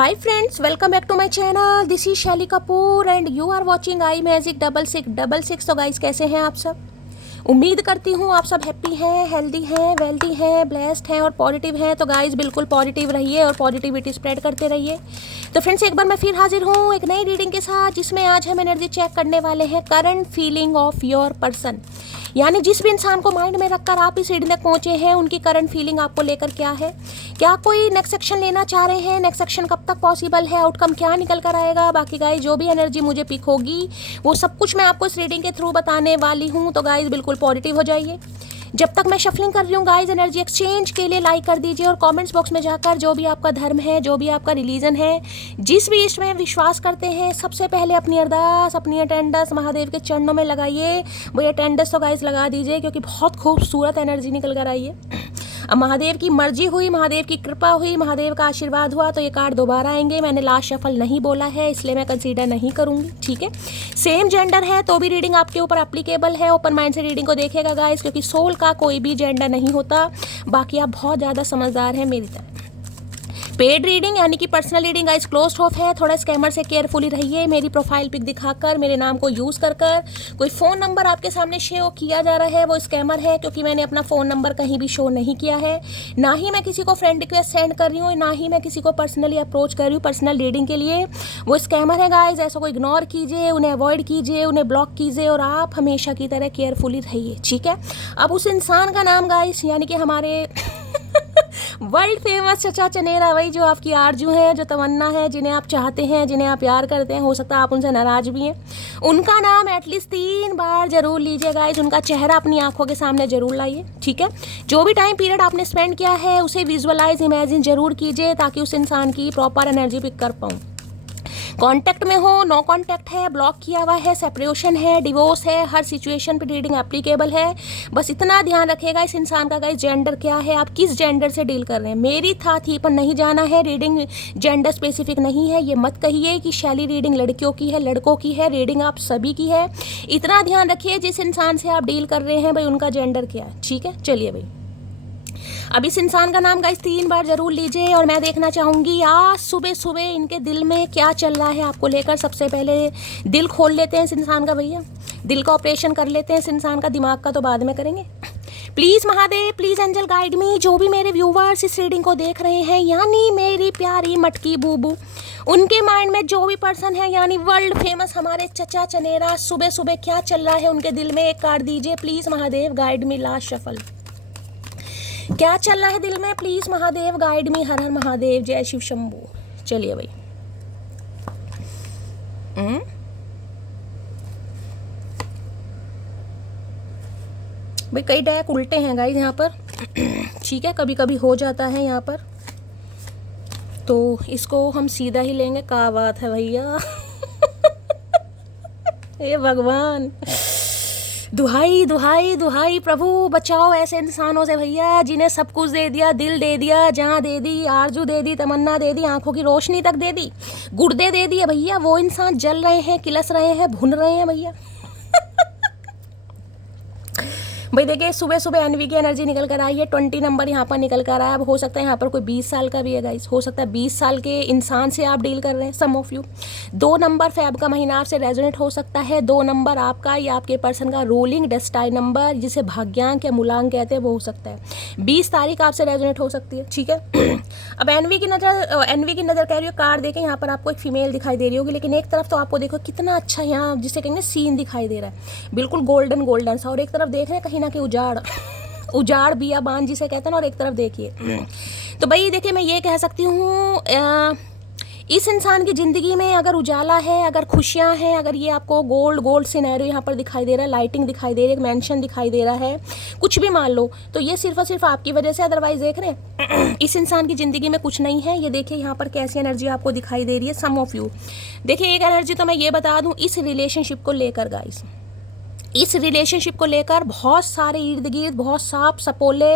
Hi friends, welcome back to my channel. This is शैली Kapoor and you are watching I magic 6666। तो guys कैसे हैं आप सब? उम्मीद करती हूँ आप सब हैप्पी हैं, हेल्दी हैं, वेल्दी हैं, ब्लेस्ड हैं और पॉजिटिव हैं। तो गाइस बिल्कुल पॉजिटिव रहिए और पॉजिटिविटी स्प्रेड करते रहिए। तो फ्रेंड्स एक बार मैं फिर हाजिर हूँ एक नई रीडिंग के साथ, जिसमें आज हम एनर्जी चेक करने वाले हैं current feeling of your person. यानी जिस भी इंसान को माइंड में रखकर आप इस रीडिंग तक पहुंचे हैं, उनकी करंट फीलिंग आपको लेकर क्या है। क्या कोई नेक्स्ट एक्शन लेना चाह रहे हैं? नेक्स्ट एक्शन कब तक पॉसिबल है? आउटकम क्या निकल कर आएगा? बाकी गाइस जो भी एनर्जी मुझे पिक होगी वो सब कुछ मैं आपको इस रीडिंग के थ्रू बताने वाली हूँ। तो गाइस बिल्कुल पॉजिटिव हो जाइए। जब तक मैं शफलिंग कर रही हूँ गाइस, एनर्जी एक्सचेंज के लिए लाइक कर दीजिए और कमेंट्स बॉक्स में जाकर जो भी आपका धर्म है, जो भी आपका रिलीजन है, जिस भी इसमें विश्वास करते हैं, सबसे पहले अपनी अरदास, अपनी अटेंडेंस महादेव के चरणों में लगाइए। वो अटेंडेंस तो गाइस लगा दीजिए, क्योंकि बहुत खूबसूरत एनर्जी निकल कर आई है। अब महादेव की मर्जी हुई, महादेव की कृपा हुई, महादेव का आशीर्वाद हुआ तो ये कार्ड दोबारा आएंगे। मैंने लास्ट शफल नहीं बोला है, इसलिए मैं कंसीडर नहीं करूंगी, ठीक है। सेम जेंडर है तो भी रीडिंग आपके ऊपर एप्लीकेबल है। ओपन माइंड से रीडिंग को देखेगा गाइस, क्योंकि सोल का कोई भी जेंडर नहीं होता। बाकी आप बहुत ज़्यादा समझदार हैं मेरी तरह। पेड रीडिंग यानी कि personal reading guys closed of है। थोड़ा स्कैमर से केयरफुली रहिए। मेरी प्रोफाइल पिक दिखाकर, मेरे नाम को यूज़ कर कोई फ़ोन नंबर आपके सामने शो किया जा रहा है, वो स्कैमर है, क्योंकि मैंने अपना फ़ोन नंबर कहीं भी शो नहीं किया है। ना ही मैं किसी को फ्रेंड रिक्वेस्ट सेंड कर रही हूँ, ना ही मैं किसी को पर्सनली अप्रोच कर रही हूँ पर्सनल रीडिंग के लिए। वो स्कैमर है गाइस, ऐसा को इग्नोर कीजिए, उन्हें अवॉइड कीजिए, उन्हें ब्लॉक कीजिए और आप हमेशा की तरह केयरफुली रहिए, ठीक है। अब उस इंसान का नाम गाइस, यानी कि हमारे वर्ल्ड फेमस चचा चनेरा, वही जो आपकी आरजू है, जो तमन्ना है, जिन्हें आप चाहते हैं, जिन्हें आप प्यार करते हैं, हो सकता है आप उनसे नाराज भी हैं, उनका नाम एटलीस्ट 3 बार जरूर लीजिए गाइस। उनका चेहरा अपनी आंखों के सामने जरूर लाइए, ठीक है। जो भी टाइम पीरियड आपने स्पेंड किया है उसे विजुअलाइज, इमेजिन जरूर कीजिए, ताकि उस इंसान की प्रॉपर एनर्जी पिक कर पाऊँ। कांटेक्ट में हो, नो कांटेक्ट है, ब्लॉक किया हुआ है, सेपरेशन है, डिवोर्स है, हर सिचुएशन पे रीडिंग एप्लीकेबल है। बस इतना ध्यान रखिएगा इस इंसान का गाइस जेंडर क्या है, आप किस जेंडर से डील कर रहे हैं। मेरी था थी पर नहीं जाना है। रीडिंग जेंडर स्पेसिफिक नहीं है। ये मत कहिए कि शैली रीडिंग लड़कियों की है, लड़कों की है। रीडिंग आप सभी की है। इतना ध्यान रखिए जिस इंसान से आप डील कर रहे हैं भाई उनका जेंडर क्या है, ठीक है। चलिए भाई, अब इस इंसान का नाम गाइस 3 बार जरूर लीजिए और मैं देखना चाहूँगी आज सुबह सुबह इनके दिल में क्या चल रहा है आपको लेकर। सबसे पहले दिल खोल लेते हैं इस इंसान का भैया, दिल का ऑपरेशन कर लेते हैं इस इंसान का, दिमाग का तो बाद में करेंगे। Please Mahadev, please angel guide me. जो भी मेरे व्यूवर्स इस रीडिंग को देख रहे हैं, यानी मेरी प्यारी मटकी बूबू, उनके माइंड में जो भी पर्सन है, यानी वर्ल्ड फेमस हमारे चचा चनेरा, सुबह सुबह क्या चल रहा है उनके दिल में, एक कार्ड दीजिए please Mahadev, guide me. Last shuffle क्या चल रहा है दिल में, प्लीज महादेव गाइड मी। हर हर महादेव, जय शिव शंभू। चलिए भाई, भाई कई डेक उल्टे हैं गाइस यहाँ पर, ठीक है, कभी कभी हो जाता है यहाँ पर, तो इसको हम सीधा ही लेंगे। क्या बात है भैया। हे भगवान, दुहाई दुहाई दुहाई, प्रभु बचाओ ऐसे इंसानों से भैया, जिन्हें सब कुछ दे दिया, दिल दे दिया, जान दे दी, आरजू दे दी, तमन्ना दे दी, आंखों की रोशनी तक दे दी, गुर्दे दे दिए भैया। वो इंसान जल रहे हैं, किलस रहे हैं, भुन रहे हैं भैया। भाई देखिए, सुबह सुबह एनवी की एनर्जी निकल कर आई है। 20 नंबर यहाँ पर निकल कर आया। अब हो सकता है यहाँ पर कोई 20 साल का भी है गाइस, हो सकता है 20 साल के इंसान से आप डील कर रहे हैं, सम ऑफ यू। 2 नंबर फैब का महीना आपसे रेजोनेट हो सकता है। 2 नंबर आपका या आपके पर्सन का रूलिंग डेस्टाइन नंबर, जिसे भाग्यांक या मूलांक कहते हैं, वो हो सकता है। 20 तारीख आपसे रेजोनेट हो सकती है, ठीक है। अब एनवी की नज़र कह रही हो, कार्ड देखें, यहाँ पर आपको एक फीमेल दिखाई दे रही होगी, लेकिन एक तरफ तो आपको देखो कितना अच्छा यहाँ जिसे कहेंगे सीन दिखाई दे रहा है, बिल्कुल गोल्डन गोल्डन सा। और एक तरफ देख रहे हैं कहीं ना कहीं उजाड़ बियाबान जिसे कहते हैं ना, और एक तरफ देखिए। तो भाई देखिए, मैं ये कह सकती हूँ इस इंसान की ज़िंदगी में अगर उजाला है, अगर खुशियाँ हैं, अगर ये आपको गोल्ड सिनेरियो यहाँ पर दिखाई दे रहा है, लाइटिंग दिखाई दे रही है, एक मेंशन दिखाई दे रहा है, कुछ भी मान लो, तो ये सिर्फ और सिर्फ आपकी वजह से। अदरवाइज देख रहे हैं इस इंसान की ज़िंदगी में कुछ नहीं है। ये देखिए यहाँ पर कैसी एनर्जी आपको दिखाई दे रही है, सम ऑफ यू। देखिए एक एनर्जी तो मैं ये बता दूँ इस रिलेशनशिप को लेकर गाइस, इस रिलेशनशिप को लेकर बहुत सारे इर्द गिर्द बहुत सांप सपोले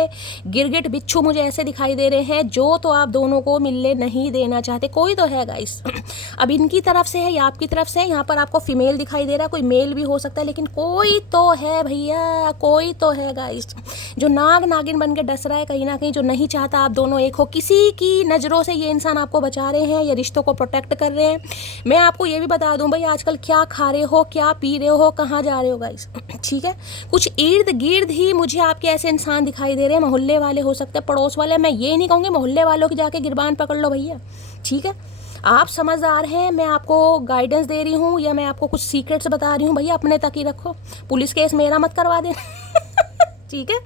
गिरगिट बिच्छू मुझे ऐसे दिखाई दे रहे हैं जो तो आप दोनों को मिलने नहीं देना चाहते। कोई तो है गाइस, अब इनकी तरफ से है या आपकी तरफ से है। यहाँ पर आपको फीमेल दिखाई दे रहा है, कोई मेल भी हो सकता है, लेकिन कोई तो है भैया, कोई तो है गाइस जो नाग नागिन बन के डस रहा है कहीं ना कहीं, जो नहीं चाहता आप दोनों एक हो। किसी की नज़रों से ये इंसान आपको बचा रहे हैं, ये रिश्तों को प्रोटेक्ट कर रहे हैं। मैं आपको ये भी बता दूं भाई, आजकल क्या खा रहे हो, क्या पी रहे हो, कहाँ जा रहे हो गाइस, ठीक है। कुछ इर्द गिर्द ही मुझे आपके ऐसे इंसान दिखाई दे रहे हैं, मोहल्ले वाले हो सकते हैं, पड़ोस वाले। मैं ये नहीं कहूँगी मोहल्ले वालों की जाके गिरबान पकड़ लो भैया, ठीक है। आप समझदार हैं, मैं आपको गाइडेंस दे रही हूँ या मैं आपको कुछ सीक्रेट्स बता रही हूँ भैया, अपने तक ही रखो, पुलिस केस मेरा मत करवा देना ठीक है।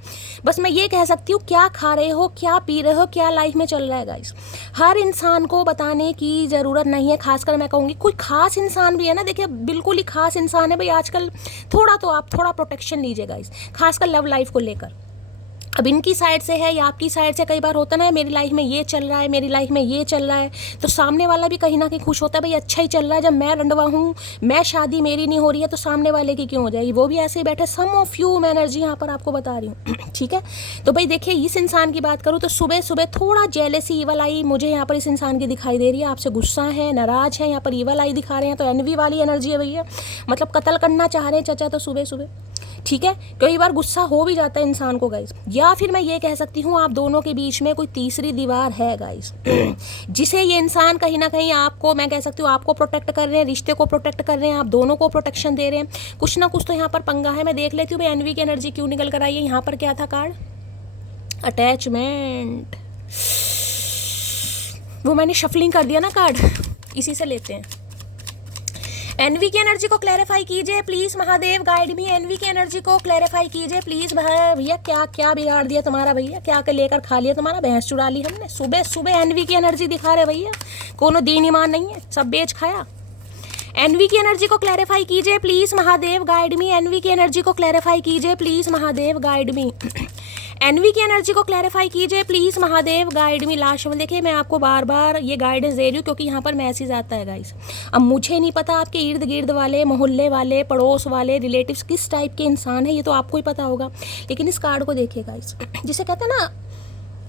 बस मैं ये कह सकती हूँ, क्या खा रहे हो, क्या पी रहे हो, क्या लाइफ में चल रहा है गाइस, हर इंसान को बताने की ज़रूरत नहीं है। खासकर मैं कहूँगी कोई खास इंसान भी है ना, देखिए बिल्कुल ही खास इंसान है भाई आजकल, थोड़ा तो आप थोड़ा प्रोटेक्शन लीजिए गाइस, खासकर लव लाइफ को लेकर। अब इनकी साइड से है या आपकी साइड से, कई बार होता ना है मेरी लाइफ में ये चल रहा है, मेरी लाइफ में ये चल रहा है, तो सामने वाला भी कहीं ना कहीं खुश होता है भाई अच्छा ही चल रहा है। जब मैं रंडवा हूँ, मैं शादी मेरी नहीं हो रही है, तो सामने वाले की क्यों हो जाएगी, वो भी ऐसे ही बैठे। सम ऑफ यू मैं एनर्जी यहाँ पर आपको बता रही हूँ ठीक है। तो भाई देखिए, इस इंसान की बात करूँ तो सुबह सुबह थोड़ा जेलसी ईवल आई मुझे यहाँ पर इस इंसान की दिखाई दे रही है, आपसे गुस्सा है, नाराज है, यहाँ पर ईवल आई दिखा रहे हैं, तो एनवी वाली एनर्जी है भैया, मतलब कत्ल करना चाह रहे हैं चचा तो सुबह सुबह, ठीक है। कई बार गुस्सा हो भी जाता है इंसान को गाइस, या फिर मैं ये कह सकती हूँ आप दोनों के बीच में कोई तीसरी दीवार है गाइस जिसे ये इंसान कहीं ना कहीं आपको, मैं कह सकती हूँ आपको प्रोटेक्ट कर रहे हैं, रिश्ते को प्रोटेक्ट कर रहे हैं, आप दोनों को प्रोटेक्शन दे रहे हैं। कुछ ना कुछ तो यहाँ पर पंगा है। मैं देख लेती हूँ भाई एनवी की एनर्जी क्यों निकल कर आई है। यहाँ पर क्या था कार्ड, अटैचमेंट, वो मैंने शफलिंग कर दिया ना कार्ड, इसी से लेते हैं। एनवी की एनर्जी को क्लैरिफाई कीजिए please Mahadev, guide me. N V की एनर्जी को क्लैरिफाई कीजिए प्लीज भैया, क्या क्या बिगाड़ दिया तुम्हारा भैया, क्या कर लेकर खा लिया तुम्हारा, भैंस चुरा ली हमने सुबह सुबह। एनवी की एनर्जी दिखा रहे भैया, कोनो दीन ईमान नहीं है, सब बेच खाया। एनवी की एनर्जी को क्लैरिफाई कीजिए please Mahadev, guide me. N V की एनर्जी को क्लैरिफाई कीजिए please Mahadev, guide me. N V की एनर्जी को क्लैरिफाई कीजिए please Mahadev, guide me. Last में देखिए, मैं आपको बार बार ये गाइडेंस दे रही हूँ क्योंकि यहाँ पर मैसेज आता है गाइस। अब मुझे नहीं पता आपके इर्द गिर्द वाले, मोहल्ले वाले, पड़ोस वाले, रिलेटिव्स किस टाइप के इंसान है, ये तो आपको ही पता होगा। लेकिन इस कार्ड को देखिए गाइस, जिसे कहते हैं ना,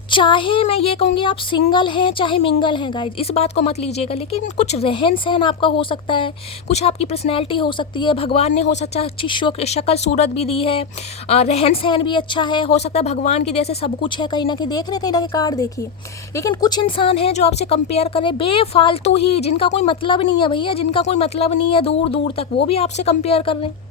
चाहे मैं ये कहूँगी आप सिंगल हैं चाहे मिंगल हैं गाइज, इस बात को मत लीजिएगा, लेकिन कुछ रहन सहन आपका हो सकता है, कुछ आपकी पर्सनैलिटी हो सकती है, भगवान ने हो सकता है अच्छी शक्ल सूरत भी दी है, रहन सहन भी अच्छा है, हो सकता है भगवान की जैसे सब कुछ है, कहीं ना कहीं देख रहे, कहीं ना कहीं कार्ड देखिए। लेकिन कुछ इंसान हैं जो आपसे कंपेयर करें बेफालतू ही, जिनका कोई मतलब नहीं है भैया, जिनका कोई मतलब नहीं है दूर दूर तक, वो भी आपसे कंपेयर कर रहे हैं।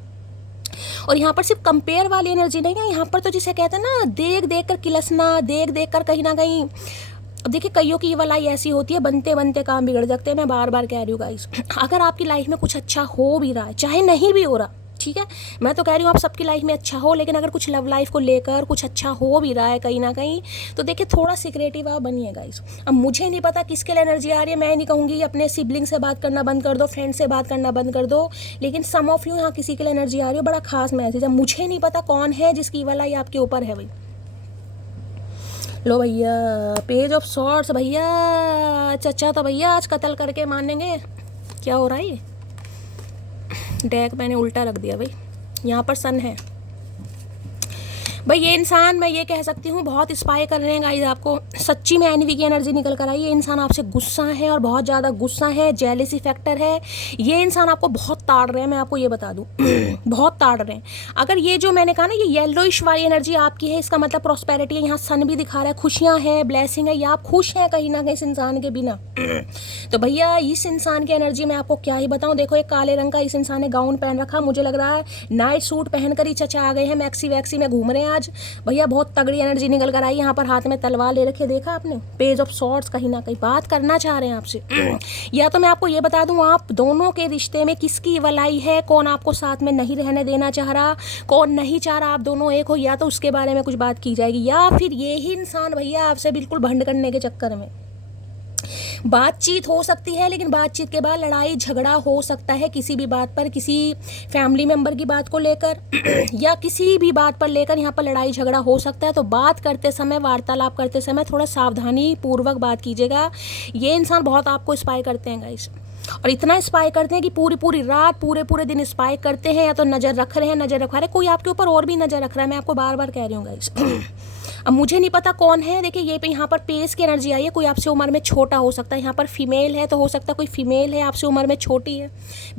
और यहाँ पर सिर्फ कंपेयर वाली एनर्जी नहीं है, यहाँ पर तो जिसे कहते हैं ना देख देख कर किलसना, देख देख कर कहीं ना कहीं। अब देखिए, कईयों की वालाई ऐसी होती है, बनते बनते काम बिगड़ जाते हैं। मैं बार बार कह रही हूँ गाइस, अगर आपकी लाइफ में कुछ अच्छा हो भी रहा है, चाहे नहीं भी हो रहा, ठीक है, मैं तो कह रही हूँ आप सबकी लाइफ में अच्छा हो, लेकिन अगर कुछ लव लाइफ को लेकर कुछ अच्छा हो भी रहा है कहीं ना कहीं, तो देखिए थोड़ा सीक्रेटिव आप बनिए गाइस। अब मुझे नहीं पता किसके लिए एनर्जी आ रही है, मैं नहीं कहूँगी अपने सिबलिंग से बात करना बंद कर दो, फ्रेंड से बात करना बंद कर दो, लेकिन सम ऑफ यू यहाँ किसी के लिए एनर्जी आ रही है, बड़ा खास मैसेज है। मुझे नहीं पता कौन है जिसकी वालाई आपके ऊपर है भाई। लो भैया, पेज ऑफ सॉर्ड्स भैया, चचा तो भैया आज कत्ल करके मानेंगे। क्या हो रहा है ये, डेक मैंने उल्टा रख दिया भाई, यहाँ पर सन है भाई। ये इंसान, मैं ये कह सकती हूँ बहुत स्पाई कर रहे हैं गाइस आपको, सच्ची में एनवी की एनर्जी निकल कर आई। ये इंसान आपसे गुस्सा है और बहुत ज़्यादा गुस्सा है, जेलसी फैक्टर है, ये इंसान आपको बहुत ताड़ रहे हैं, मैं आपको ये बता दूँ बहुत ताड़ रहे हैं। अगर ये जो मैंने कहा ना, ये येलोइश वाली एनर्जी आपकी है, इसका मतलब प्रॉस्पेरिटी है, यहाँ सन भी दिखा रहा है, खुशियाँ हैं, ब्लेसिंग है, या आप खुश हैं कहीं ना कहीं इस इंसान के बिना। तो भैया इस इंसान की एनर्जी मैं आपको क्या ही बताऊँ। देखो, एक काले रंग का इस इंसान ने गाउन पहन रखा, मुझे लग रहा है नाइट सूट पहनकर ही चचा आ गए हैं, मैक्सी वैक्सी में घूम रहे हैं आज भैया। बहुत तगड़ी एनर्जी निकल कर आई। यहाँ पर हाथ में तलवार ले रखे, देखा आपने, पेज ऑफ सॉर्ड्स, कहीं ना कहीं बात करना चाह रहे हैं आपसे। या तो मैं आपको ये बता दूं, आप दोनों के रिश्ते में किसकी वलाई है, कौन आपको साथ में नहीं रहने देना चाह रहा, कौन नहीं चाह रहा आप दोनों एक हो, या तो उसके बारे में कुछ बात की जाएगी, या फिर यही इंसान भैया आपसे बिल्कुल भंड करने के चक्कर में। बातचीत हो सकती है, लेकिन बातचीत के बाद लड़ाई झगड़ा हो सकता है किसी भी बात पर, किसी फैमिली मेंबर की बात को लेकर या किसी भी बात पर लेकर यहाँ पर लड़ाई झगड़ा हो सकता है। तो बात करते समय, वार्तालाप करते समय थोड़ा सावधानी पूर्वक बात कीजिएगा। ये इंसान बहुत आपको स्पाई करते हैं गाइस, और इतना स्पाई करते हैं कि पूरी पूरी रात पूरे पूरे दिन स्पाई करते हैं, या तो नज़र रख रहे हैं, नज़र रखवा रहे हैं, कोई आपके ऊपर और भी नज़र रख रहा है। मैं आपको बार बार कह रही हूँ गाइस। अब मुझे नहीं पता कौन है। देखिए ये पे यहाँ पर पेस की एनर्जी आई है, कोई आपसे उम्र में छोटा हो सकता है। यहाँ पर फीमेल है तो हो सकता है कोई फीमेल है आपसे उम्र में छोटी है,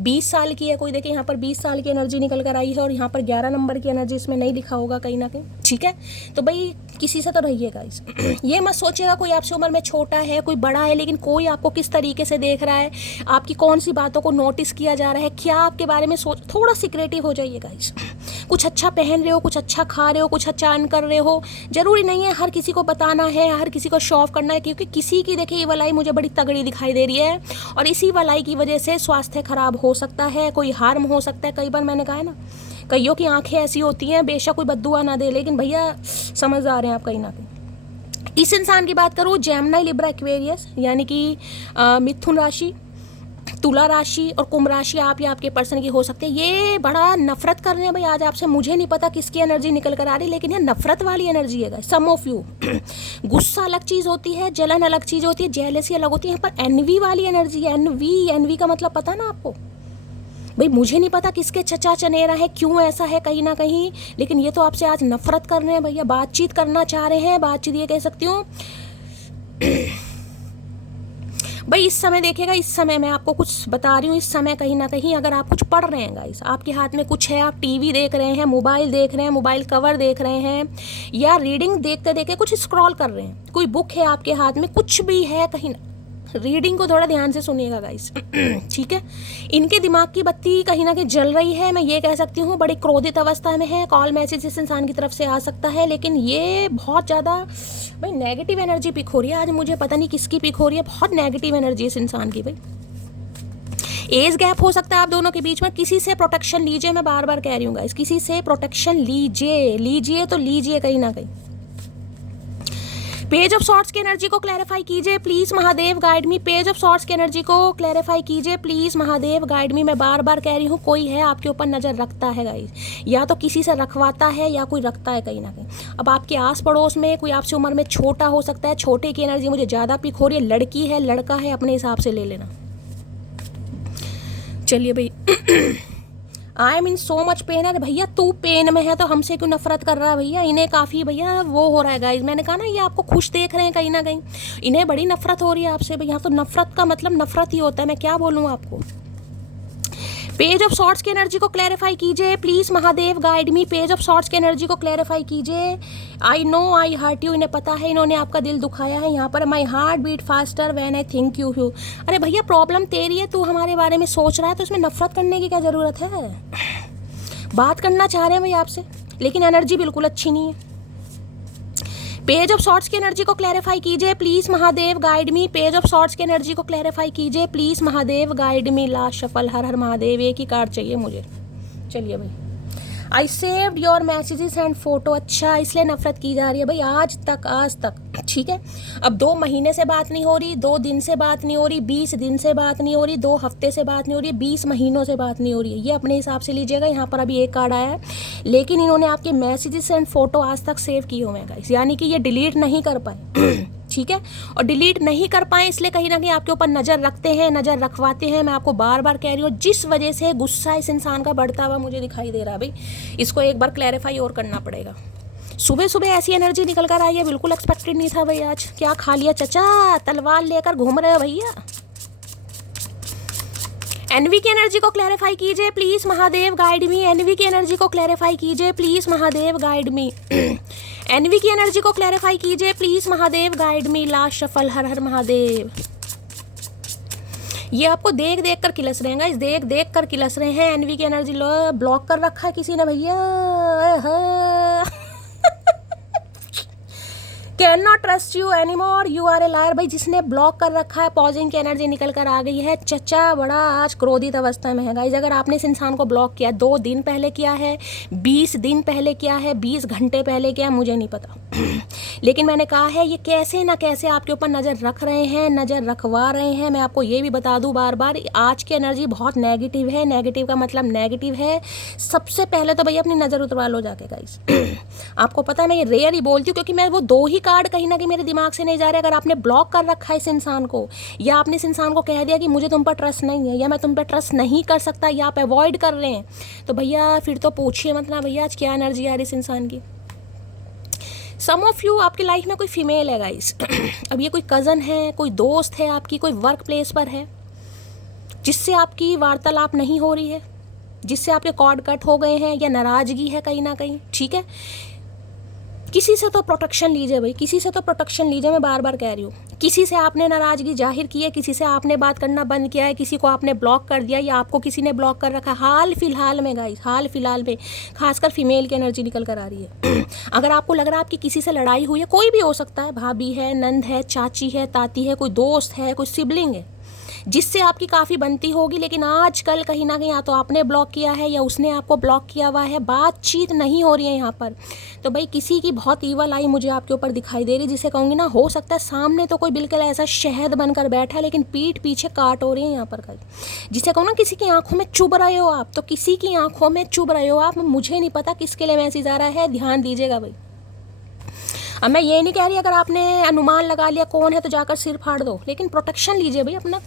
20 साल की है कोई। देखिए यहाँ पर 20 साल की एनर्जी निकल कर आई है, और यहाँ पर 11 नंबर की एनर्जी इसमें नहीं लिखा होगा कहीं ना कहीं, ठीक है। तो भाई किसी से तो रहिएगा इस ये मत सोचिएगा कोई आपसे उम्र में छोटा है कोई बड़ा है, लेकिन कोई आपको किस तरीके से देख रहा है, आपकी कौन सी बातों को नोटिस किया जा रहा है, क्या आपके बारे में सोच, थोड़ा सिक्रेटिव हो जाइएगा इस। कुछ अच्छा पहन रहे हो, कुछ अच्छा खा रहे हो, कुछ अच्छा अर्न कर रहे हो, जरूरी नहीं है हर किसी को बताना है, हर किसी को शो ऑफ करना है, क्योंकि किसी की देखिए ये वालाई मुझे बड़ी तगड़ी दिखाई दे रही है, और इसी वालाई की वजह से स्वास्थ्य खराब हो सकता है, कोई हार्म हो सकता है। कई बार मैंने कहा है ना, कईयों की आंखें ऐसी होती हैं, बेशक कोई बद्दुआ ना दे, लेकिन भैया समझ आ रहे हैं आप कहीं ना कहीं। इस इंसान की बात करूँ, जेमिनी, लिब्रा, एक्वेरियस, यानी कि मिथुन राशि, तुला राशि और कुंभ राशि आप या आपके पर्सन की हो सकती है। ये बड़ा नफरत कर रहे हैं भाई आज आपसे। मुझे नहीं पता किसकी एनर्जी निकल कर आ रही, लेकिन ये नफरत वाली एनर्जी है सम ऑफ यू। गुस्सा अलग चीज़ होती है, जलन अलग चीज़ होती है, जेलसी अलग होती है। यहाँ पर एनवी वाली एनर्जी है। एनवी का मतलब पता ना आपको भाई। मुझे नहीं पता किसके चचा चनेरा है, क्यों ऐसा है कहीं ना कहीं, लेकिन ये तो आपसे आज नफरत कर रहे हैं भैया। बातचीत करना चाह रहे हैं, बातचीत ये कह सकती हूँ भाई। इस समय देखिएगा, इस समय मैं आपको कुछ बता रही हूँ, इस समय कहीं ना कहीं अगर आप कुछ पढ़ रहे हैं गाइस, आपके हाथ में कुछ है, आप टीवी देख रहे हैं, मोबाइल देख रहे हैं, मोबाइल कवर देख रहे हैं, या रीडिंग देखते देखते कुछ स्क्रॉल कर रहे हैं, कोई बुक है आपके हाथ में, कुछ भी है कहीं ना, रीडिंग को थोड़ा ध्यान से सुनिएगा गाइस, ठीक है। इनके दिमाग की बत्ती कहीं ना कहीं जल रही है, मैं ये कह सकती हूँ। बड़ी क्रोधित अवस्था में है, कॉल मैसेज इस इंसान की तरफ से आ सकता है, लेकिन ये बहुत ज़्यादा भाई नेगेटिव एनर्जी पिक हो रही है आज। मुझे पता नहीं किसकी पिक हो रही है, बहुत नेगेटिव एनर्जी इस इंसान की भाई। एज गैप हो सकता है आप दोनों के बीच में। किसी से प्रोटेक्शन लीजिए, मैं बार बार कह रही हूँ गाइस, किसी से प्रोटेक्शन लीजिए तो लीजिए कहीं ना कहीं। पेज ऑफ सॉर्ट्स की एनर्जी को क्लैरिफाई कीजिए please Mahadev, guide me. Page of swords की एनर्जी को क्लैरिफाई कीजिए प्लीज महादेव, गाइड मी। मैं बार बार कह रही हूँ, कोई है आपके ऊपर नजर रखता है गाइस, या तो किसी से रखवाता है या कोई रखता है कहीं ना कहीं। अब आपके आस पड़ोस में कोई आपसे उम्र में छोटा हो सकता है, छोटे की एनर्जी मुझे ज़्यादा पिक हो रही है। लड़की है लड़का है, अपने हिसाब से ले लेना। चलिए भाई I am in so much pain. अरे भैया तू पेन में है तो हमसे क्यों नफरत कर रहा है भैया? इन्हें काफ़ी भैया वो हो रहा है गाइस। मैंने कहा ना ये आपको खुश देख रहे हैं कहीं ना कहीं, इन्हें बड़ी नफरत हो रही है आपसे भैया। तो नफरत का मतलब नफरत ही होता है, मैं क्या बोलूँ आपको। पेज ऑफ सॉर्ट्स की एनर्जी को क्लैरिफाई कीजिए please Mahadev, guide me. Page of swords की एनर्जी को क्लैरिफाई कीजिए। I know I hurt you, इन्हें पता है इन्होंने आपका दिल दुखाया है। यहाँ पर my heart beat faster when I think you. अरे भैया प्रॉब्लम तेरी है, तू हमारे बारे में सोच रहा है तो इसमें नफरत करने की क्या ज़रूरत है। बात करना चाह रहे हैं भाई आपसे, लेकिन एनर्जी बिल्कुल अच्छी नहीं है। पेज ऑफ सॉर्ट्स की एनर्जी को क्लैरिफाई कीजिए please Mahadev, guide me. Page of swords की एनर्जी को क्लैरिफाई कीजिए please Mahadev, guide me. Last shuffle, Har Har Mahadev. एक ही कार्ड चाहिए मुझे। चलिए भाई, I saved your messages and photo. अच्छा इसलिए नफरत की जा रही है भाई आज तक, ठीक है। अब 2 महीने से बात नहीं हो रही, 2 दिन से बात नहीं हो रही, 20 दिन से बात नहीं हो रही, 2 हफ्ते से बात नहीं हो रही, 20 महीनों से बात नहीं हो रही है। ये अपने हिसाब से लीजिएगा। यहाँ पर अभी एक कार्ड आया है, लेकिन इन्होंने आपके मैसेजेस एंड फोटो आज तक सेव किए हुए हैं गाइस, यानी कि ये डिलीट नहीं कर पाए, ठीक है। और डिलीट नहीं कर पाए इसलिए कहीं ना कहीं आपके ऊपर नज़र रखते हैं, नज़र रखवाते हैं। मैं आपको बार बार कह रही हूँ, जिस वजह से गुस्सा इस इंसान का बढ़ता हुआ मुझे दिखाई दे रहा है भाई, इसको एक बार क्लैरिफाई और करना पड़ेगा। सुबह सुबह ऐसी एनर्जी निकल कर आई है, बिल्कुल एक्सपेक्टेड नहीं था भाई। आज क्या खा लिया चचा, तलवार लेकर घूम रहे हो भैया। एनवी की एनर्जी को क्लैरिफाई कीजिए please Mahadev, guide me. N V की एनर्जी को क्लैरिफाई कीजिए please Mahadev, guide me. N V की एनर्जी को क्लैरिफाई कीजिए please Mahadev, guide me. Last shuffle, Har Har Mahadev. ये आपको देख देख कर किलस रहे हैं, देख देख कर किलस रहे हैं। एनवी की एनर्जी ब्लॉक कर रखा है किसी ने भैया। Cannot trust you any more, you are a liar. भाई जिसने ब्लॉक कर रखा है, पॉजिंग की एनर्जी निकल कर आ गई है। चचा बड़ा आज क्रोधित अवस्था में है गाइस। अगर आपने इस इंसान को ब्लॉक किया, 2 दिन पहले किया है, 20 दिन पहले किया है, 20 घंटे पहले किया है, मुझे नहीं पता लेकिन मैंने कहा है ये कैसे ना कैसे आपके ऊपर नज़र रख रहे हैं, नज़र रखवा रहे हैं। मैं आपको ये भी बता दूं बार बार, आज की एनर्जी बहुत नेगेटिव है। नेगेटिव का मतलब नेगेटिव है। सबसे पहले तो भैया अपनी नज़र उतरवा लो जाके गाइस। आपको पता है मैं ये रेयर ही बोलती हूँ, क्योंकि मैं वो 2 ही कार्ड कहीं ना कहीं मेरे दिमाग से नहीं जा रहा है। अगर आपने ब्लॉक कर रखा है इस इंसान को, या आपने इस इंसान को कह दिया कि मुझे तुम पर ट्रस्ट नहीं है, या मैं तुम पर ट्रस्ट नहीं कर सकता, या आप अवॉइड कर रहे हैं, तो भैया फिर तो पूछिए मत ना भैया आज क्या एनर्जी आ रही इस इंसान की। सम ऑफ यू, आपकी लाइफ में कोई फीमेल है गाइस। अब ये कोई कज़न है, कोई दोस्त है आपकी, कोई वर्क प्लेस पर है जिससे आपकी वार्तालाप नहीं हो रही है, जिससे आपके कॉर्ड कट हो गए हैं, या नाराज़गी है कहीं ना कहीं, ठीक है। किसी से तो प्रोटेक्शन लीजिए भाई, किसी से तो प्रोटेक्शन लीजिए, मैं बार बार कह रही हूँ। किसी से आपने नाराज़गी जाहिर की है, किसी से आपने बात करना बंद किया है, किसी को आपने ब्लॉक कर दिया, या आपको किसी ने ब्लॉक कर रखा है हाल फिलहाल में गाइस, हाल फिलहाल में। खासकर फीमेल की एनर्जी निकल कर आ रही है। अगर आपको लग रहा है आपकी किसी से लड़ाई हुई है, कोई भी हो सकता है, भाभी है, नंद है, चाची है, ताती है, कोई दोस्त है, कोई सिबलिंग है, जिससे आपकी काफ़ी बनती होगी, लेकिन आजकल कहीं ना कहीं या तो आपने ब्लॉक किया है या उसने आपको ब्लॉक किया हुआ है, बातचीत नहीं हो रही है यहाँ पर। तो भाई किसी की बहुत ईवल आई मुझे आपके ऊपर दिखाई दे रही, जिसे कहूँगी ना, हो सकता है सामने तो कोई बिल्कुल ऐसा शहद बनकर बैठा है, लेकिन पीठ पीछे काट हो रही है यहाँ पर कल। जिसे कहूँ ना, किसी की आंखों में चुभ रहे हो आप, तो किसी की आंखों में चुभ रहे हो आप। मुझे नहीं पता किसके लिए मैसेज आ रहा है, ध्यान दीजिएगा भाई। अब मैं ये नहीं कह रही अगर आपने अनुमान लगा लिया कौन है तो जाकर सिर फाड़ दो, लेकिन प्रोटेक्शन लीजिए भाई अपना।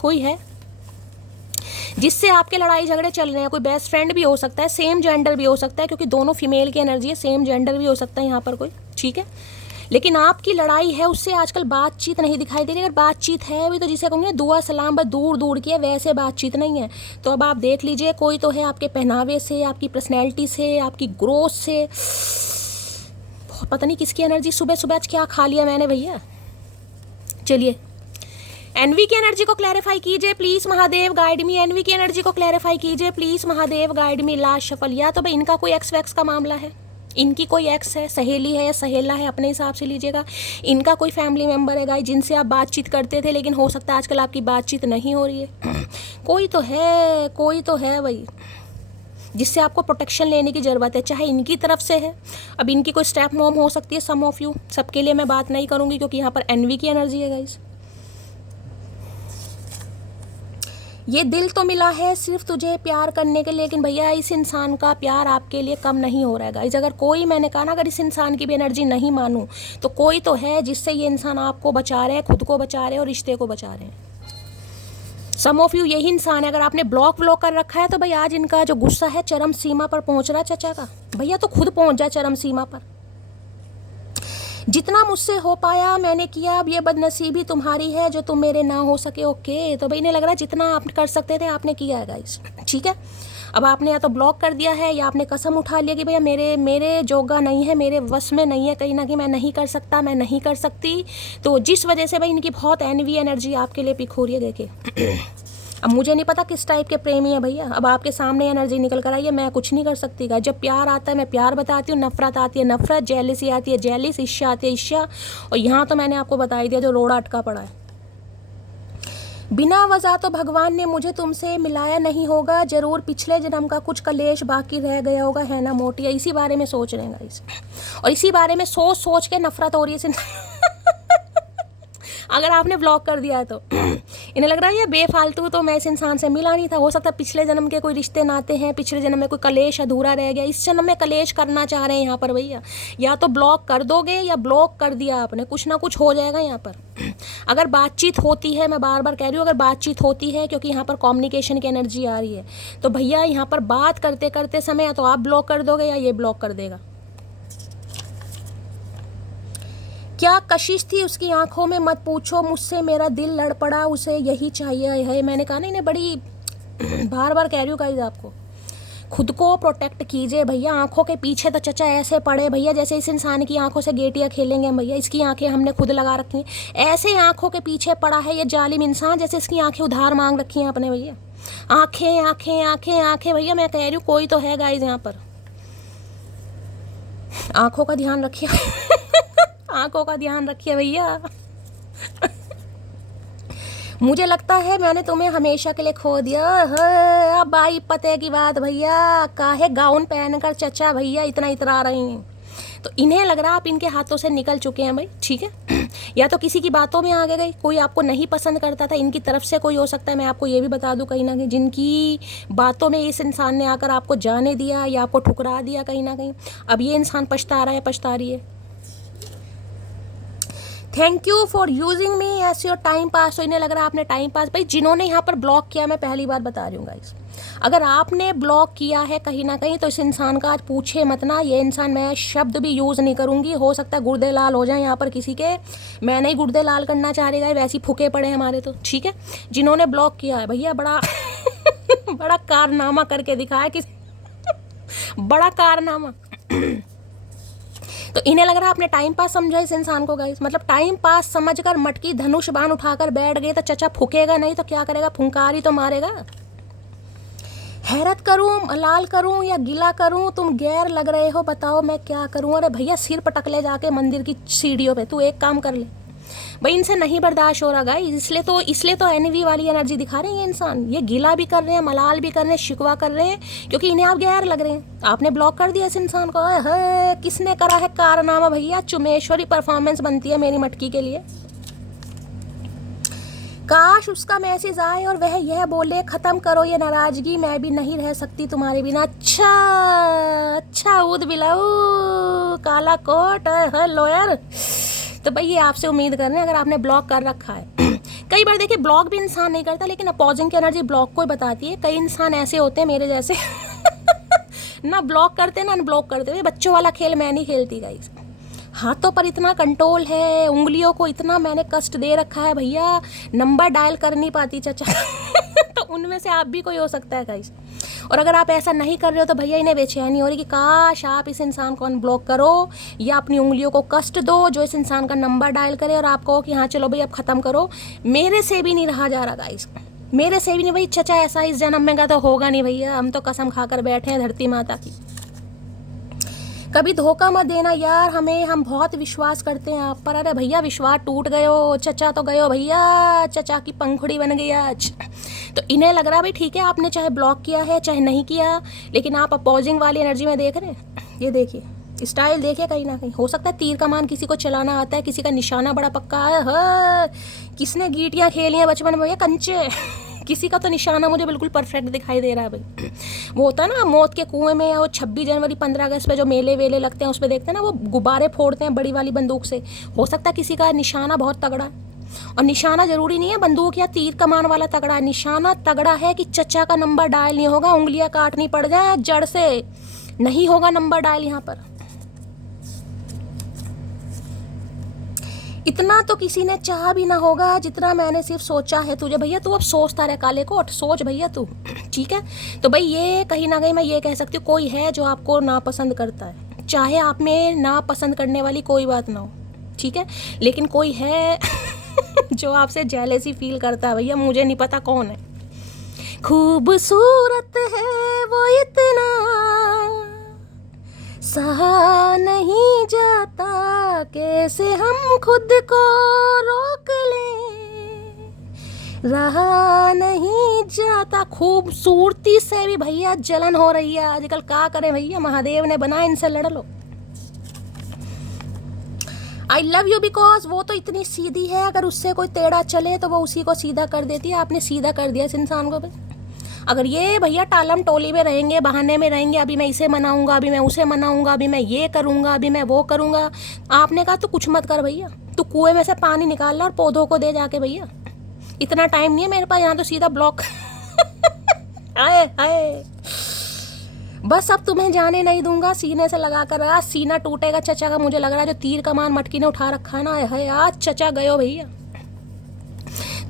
कोई है जिससे आपके लड़ाई झगड़े चल रहे हैं, कोई बेस्ट फ्रेंड भी हो सकता है, सेम जेंडर भी हो सकता है, क्योंकि दोनों फीमेल की एनर्जी है, सेम जेंडर भी हो सकता है यहाँ पर कोई, ठीक है। लेकिन आपकी लड़ाई है उससे आजकल बातचीत नहीं दिखाई दे रही। अगर बातचीत है भी तो जिसे कहूँगे दुआ सलाम बस दूर दूर की है, वैसे बातचीत नहीं है। तो अब आप देख लीजिए, कोई तो है आपके पहनावे से, आपकी पर्सनैलिटी से, आपकी ग्रोथ से, पता नहीं किसकी एनर्जी। सुबह सुबह आज क्या खा लिया मैंने भैया। चलिए एनवी की एनर्जी को क्लैरिफाई कीजिए please Mahadev guide me. N V की एनर्जी को क्लैरिफाई कीजिए please Mahadev guide me. Last shuffle. या तो भाई इनका कोई एक्स वैक्स का मामला है, इनकी कोई एक्स है, सहेली है या सहेला है, अपने हिसाब से लीजिएगा। इनका कोई फैमिली मेम्बर है गाइस जिनसे आप बातचीत करते थे, लेकिन हो सकता है आजकल आपकी बातचीत नहीं हो रही है। कोई तो है, कोई तो है भाई जिससे आपको प्रोटेक्शन लेने की ज़रूरत है, चाहे इनकी तरफ से है। अब इनकी कोई स्टेप मॉम हो सकती है, सम ऑफ यू, सबके लिए मैं बात नहीं करूँगी क्योंकि यहाँ पर एनवी की एनर्जी है गाइस। ये दिल तो मिला है सिर्फ तुझे प्यार करने के लिए, लेकिन भैया इस इंसान का प्यार आपके लिए कम नहीं हो रहा है गाइस। अगर कोई, मैंने कहा ना, अगर इस इंसान की भी एनर्जी नहीं मानूं तो कोई तो है जिससे ये इंसान आपको बचा रहे हैं, खुद को बचा रहे हैं और रिश्ते को बचा रहे हैं। सम ऑफ यू यही इंसान है। अगर आपने ब्लॉक कर रखा है तो भाई आज इनका जो गुस्सा है चरम सीमा पर पहुंच रहा है चचा का। भैया तो खुद पहुंच जाए चरम सीमा पर। जितना मुझसे हो पाया मैंने किया, अब ये बदनसीबी तुम्हारी है जो तुम मेरे ना हो सके। ओके, तो भाई इन्हें लग रहा है जितना आप कर सकते थे आपने किया है गाइस, ठीक है। अब आपने या तो ब्लॉक कर दिया है या आपने कसम उठा लिया कि भैया मेरे जोगा नहीं है, मेरे वश में नहीं है, कहीं ना कहीं मैं नहीं कर सकता, मैं नहीं कर सकती। तो जिस वजह से भाई इनकी बहुत एनवी एनर्जी आपके लिए पिक हो रही है। देखिए अब मुझे नहीं पता किस टाइप के प्रेमी है भैया, अब आपके सामने एनर्जी निकल कर आई है, मैं कुछ नहीं कर सकती। जब प्यार आता है मैं प्यार बताती हूँ, नफरत आती है नफरत, जेलिसी आती है जेलिस, ईर्ष्या आती है ईर्ष्या, और यहाँ तो मैंने आपको बता ही दिया जो रोड़ा अटका पड़ा है। बिना वजह तो भगवान ने मुझे तुमसे मिलाया नहीं होगा, जरूर पिछले जन्म का कुछ कलेश बाकी रह गया होगा, है ना मोटिया। इसी बारे में सोच रहे हैं गाइस, और इसी बारे में सोच सोच के नफरत हो रही है अगर आपने ब्लॉक कर दिया है तो इन्हें लग रहा है ये बेफालतू, तो मैं इस इंसान से मिला नहीं था। हो सकता है पिछले जन्म के कोई रिश्ते नाते हैं, पिछले जन्म में कोई कलेश अधूरा रह गया, इस जन्म में कलेश करना चाह रहे हैं यहाँ पर भैया। या तो ब्लॉक कर दोगे या ब्लॉक कर दिया आपने, कुछ ना कुछ हो जाएगा यहाँ पर। अगर बातचीत होती है, मैं बार बार कह रही हूँ, अगर बातचीत होती है, क्योंकि यहाँ पर कम्युनिकेशन की एनर्जी आ रही है, तो भैया यहाँ पर बात करते करते समय या तो आप ब्लॉक कर दोगे या ये ब्लॉक कर देगा। क्या कशिश थी उसकी आंखों में मत पूछो मुझसे, मेरा दिल लड़ पड़ा, उसे यही चाहिए है। मैंने कहा ना, इन्हें बड़ी बार बार कह रही हूँ गाइस, आपको खुद को प्रोटेक्ट कीजिए भैया। आंखों के पीछे तो चचा ऐसे पड़े भैया जैसे इस इंसान की आंखों से गेटियाँ खेलेंगे भैया। इसकी आंखें हमने खुद लगा रखी हैं, ऐसे आंखों के पीछे पड़ा है ये जालिम इंसान जैसे इसकी आंखें उधार मांग रखी हैं अपने भैया। आंखें आंखें आंखें आंखें भैया, मैं कह रही हूँ कोई तो है गाइस यहाँ पर। आंखों का ध्यान रखिए आंखों का ध्यान रखिए भैया मुझे लगता है मैंने तुम्हें हमेशा के लिए खो दिया है। अब आई पते की बात भैया, काहे गाउन पहनकर चचा भैया इतना इतरा रही हैं। तो इन्हें लग रहा है आप इनके हाथों से निकल चुके हैं भाई, ठीक है। या तो किसी की बातों में आगे गई, कोई आपको नहीं पसंद करता था, इनकी तरफ से कोई हो सकता है। मैं आपको ये भी बता दूं कहीं ना कहीं जिनकी बातों में इस इंसान ने आकर आपको जाने दिया या आपको ठुकरा दिया कहीं ना कहीं, अब ये इंसान पछता रहा है, पछता रही है। Thank you for using me as your time pass. तो इन्हें लग रहा है आपने टाइम पास, भाई जिन्होंने यहाँ पर ब्लॉक किया, मैं पहली बार बता रही हूँ गाइस, अगर आपने ब्लॉक किया है कहीं ना कहीं तो इस इंसान का आज पूछे मत ना। ये इंसान, मैं शब्द भी यूज़ नहीं करूँगी, हो सकता है गुर्दे लाल हो जाए यहाँ पर किसी के, मैं नहीं गुर्दे लाल करना चाह रही गए, वैसे ही फुके पड़े हमारे तो, ठीक है। जिन्होंने ब्लॉक किया है भैया बड़ा बड़ा कारनामा करके दिखाया कि बड़ा कारनामा। तो इन्हें लग रहा है आपने टाइम पास समझा इस इंसान को गाइस, मतलब टाइम पास समझकर मटकी धनुष बाण उठाकर बैठ गए तो चचा फूकेगा नहीं तो क्या करेगा, फुंकार ही तो मारेगा। हैरत करूं, मलाल करूं या गिला करूं, तुम गैर लग रहे हो, बताओ मैं क्या करूं। अरे भैया सिर पटक ले जाके मंदिर की सीढ़ियों पे, तू एक काम कर ले भाई, इनसे नहीं बर्दाश्त हो रहा गाइस, इसलिए तो एनवी वाली एनर्जी दिखा रहे हैं ये इंसान। ये गिला भी कर रहे हैं, मलाल भी कर रहे हैं, शिकवा कर रहे हैं, क्योंकि इन्हें आप गैर लग रहे हैं। आपने ब्लॉक कर दिया इस इंसान को। है किसने करा है कारनामा भैया, चुमेश्वरी परफॉर्मेंस बनती है मेरी मटकी के लिए। काश उसका मैसेज आए और वह यह बोले, खत्म करो ये नाराजगी, मैं भी नहीं रह सकती तुम्हारे बिना। अच्छा उद बिलाऊ काला कोट लॉयर। तो भाई ये आपसे उम्मीद कर रहे हैं, अगर आपने ब्लॉक कर रखा है कई बार देखिए ब्लॉक भी इंसान नहीं करता, लेकिन अपोजिंग की एनर्जी ब्लॉक को ही बताती है। कई इंसान ऐसे होते हैं मेरे जैसे ना ब्लॉक करते ना अनब्लॉक करते हुए। बच्चों वाला खेल मैं नहीं खेलती गाइस, हाथों पर इतना कंट्रोल है, उंगलियों को इतना मैंने कष्ट दे रखा है भैया, नंबर डायल कर नहीं पाती चचा तो उनमें से आप भी कोई हो सकता है गाइस। और अगर आप ऐसा नहीं कर रहे हो तो भैया इन्हें बेचैनी हो रही कि काश आप इस इंसान को अनब्लॉक करो या अपनी उंगलियों को कष्ट दो जो इस इंसान का नंबर डायल करे और आप कहो कि हाँ चलो भाई अब ख़त्म करो। मेरे से भी नहीं रहा जा रहा गाइस, मेरे से भी नहीं भाई चचा, ऐसा इस जन्म में का तो होगा नहीं भैया, हम तो कसम खाकर बैठे हैं धरती माता की। कभी धोखा मत देना यार हमें, हम बहुत विश्वास करते हैं आप पर। अरे भैया विश्वास टूट गयो, चचा तो गयो भैया, चचा की पंखुड़ी बन गई आज। तो इन्हें लग रहा है भाई ठीक है, आपने चाहे ब्लॉक किया है चाहे नहीं किया, लेकिन आप अपोजिंग वाली एनर्जी में देख रहे हैं। ये देखिए स्टाइल देखिए, कहीं ना कहीं हो सकता है तीर कमान किसी को चलाना आता है, किसी का निशाना बड़ा पक्का है। किसने गीटियाँ खेली हैं बचपन में भैया कंचे किसी का तो निशाना मुझे बिल्कुल परफेक्ट दिखाई दे रहा है भाई। वो होता है ना मौत के कुएं में, और 26 जनवरी 15 अगस्त पे जो मेले वेले लगते हैं उस पर देखते हैं ना, वो गुब्बारे फोड़ते हैं बड़ी वाली बंदूक से। हो सकता है किसी का निशाना बहुत तगड़ा है, और निशाना जरूरी नहीं है बंदूक या तीर कमान वाला तगड़ा है, निशाना तगड़ा है कि चचा का नंबर डायल नहीं होगा, उंगलियां काटनी पड़ जाए जड़ से, नहीं होगा नंबर डायल यहाँ पर। इतना तो किसी ने चाहा भी ना होगा जितना मैंने सिर्फ सोचा है तुझे। भैया तू अब सोचता रहे काले कोट, सोच भैया तू, ठीक है। तो भाई ये कहीं ना कहीं मैं ये कह सकती हूँ कोई है जो आपको नापसंद करता है, चाहे आप में नापसंद करने वाली कोई बात ना हो, ठीक है, लेकिन कोई है जो आपसे जेलेसी फील करता है। भैया मुझे नहीं पता कौन है। खूबसूरत है वो इतना सहा नहीं जाता, कैसे हम खुद को रोक लें, रहा नहीं जाता। खूबसूरती से भी भैया जलन हो रही है आजकल, क्या करें भैया, महादेव ने बनाया, इनसे लड़ लो। आई लव यू बिकॉज वो तो इतनी सीधी है, अगर उससे कोई टेढ़ा चले तो वो उसी को सीधा कर देती है। आपने सीधा कर दिया इस इंसान को भाई। अगर ये भैया टालम टोली में रहेंगे, बहाने में रहेंगे, अभी मैं इसे मनाऊंगा, अभी मैं उसे मनाऊंगा, अभी मैं ये करूंगा, अभी मैं वो करूंगा, आपने कहा तो कुछ मत कर भैया, तू कुएं में से पानी निकाल ला और पौधों को दे जाके भैया, इतना टाइम नहीं है मेरे पास, यहाँ तो सीधा ब्लॉक आए आए बस अब तुम्हें जाने नहीं दूंगा, सीने से लगा कर रहा, सीना टूटेगा चचा का मुझे लग रहा है, जो तीर कमान मटकी ने उठा रखा है ना, है आज चचा गयो भैया।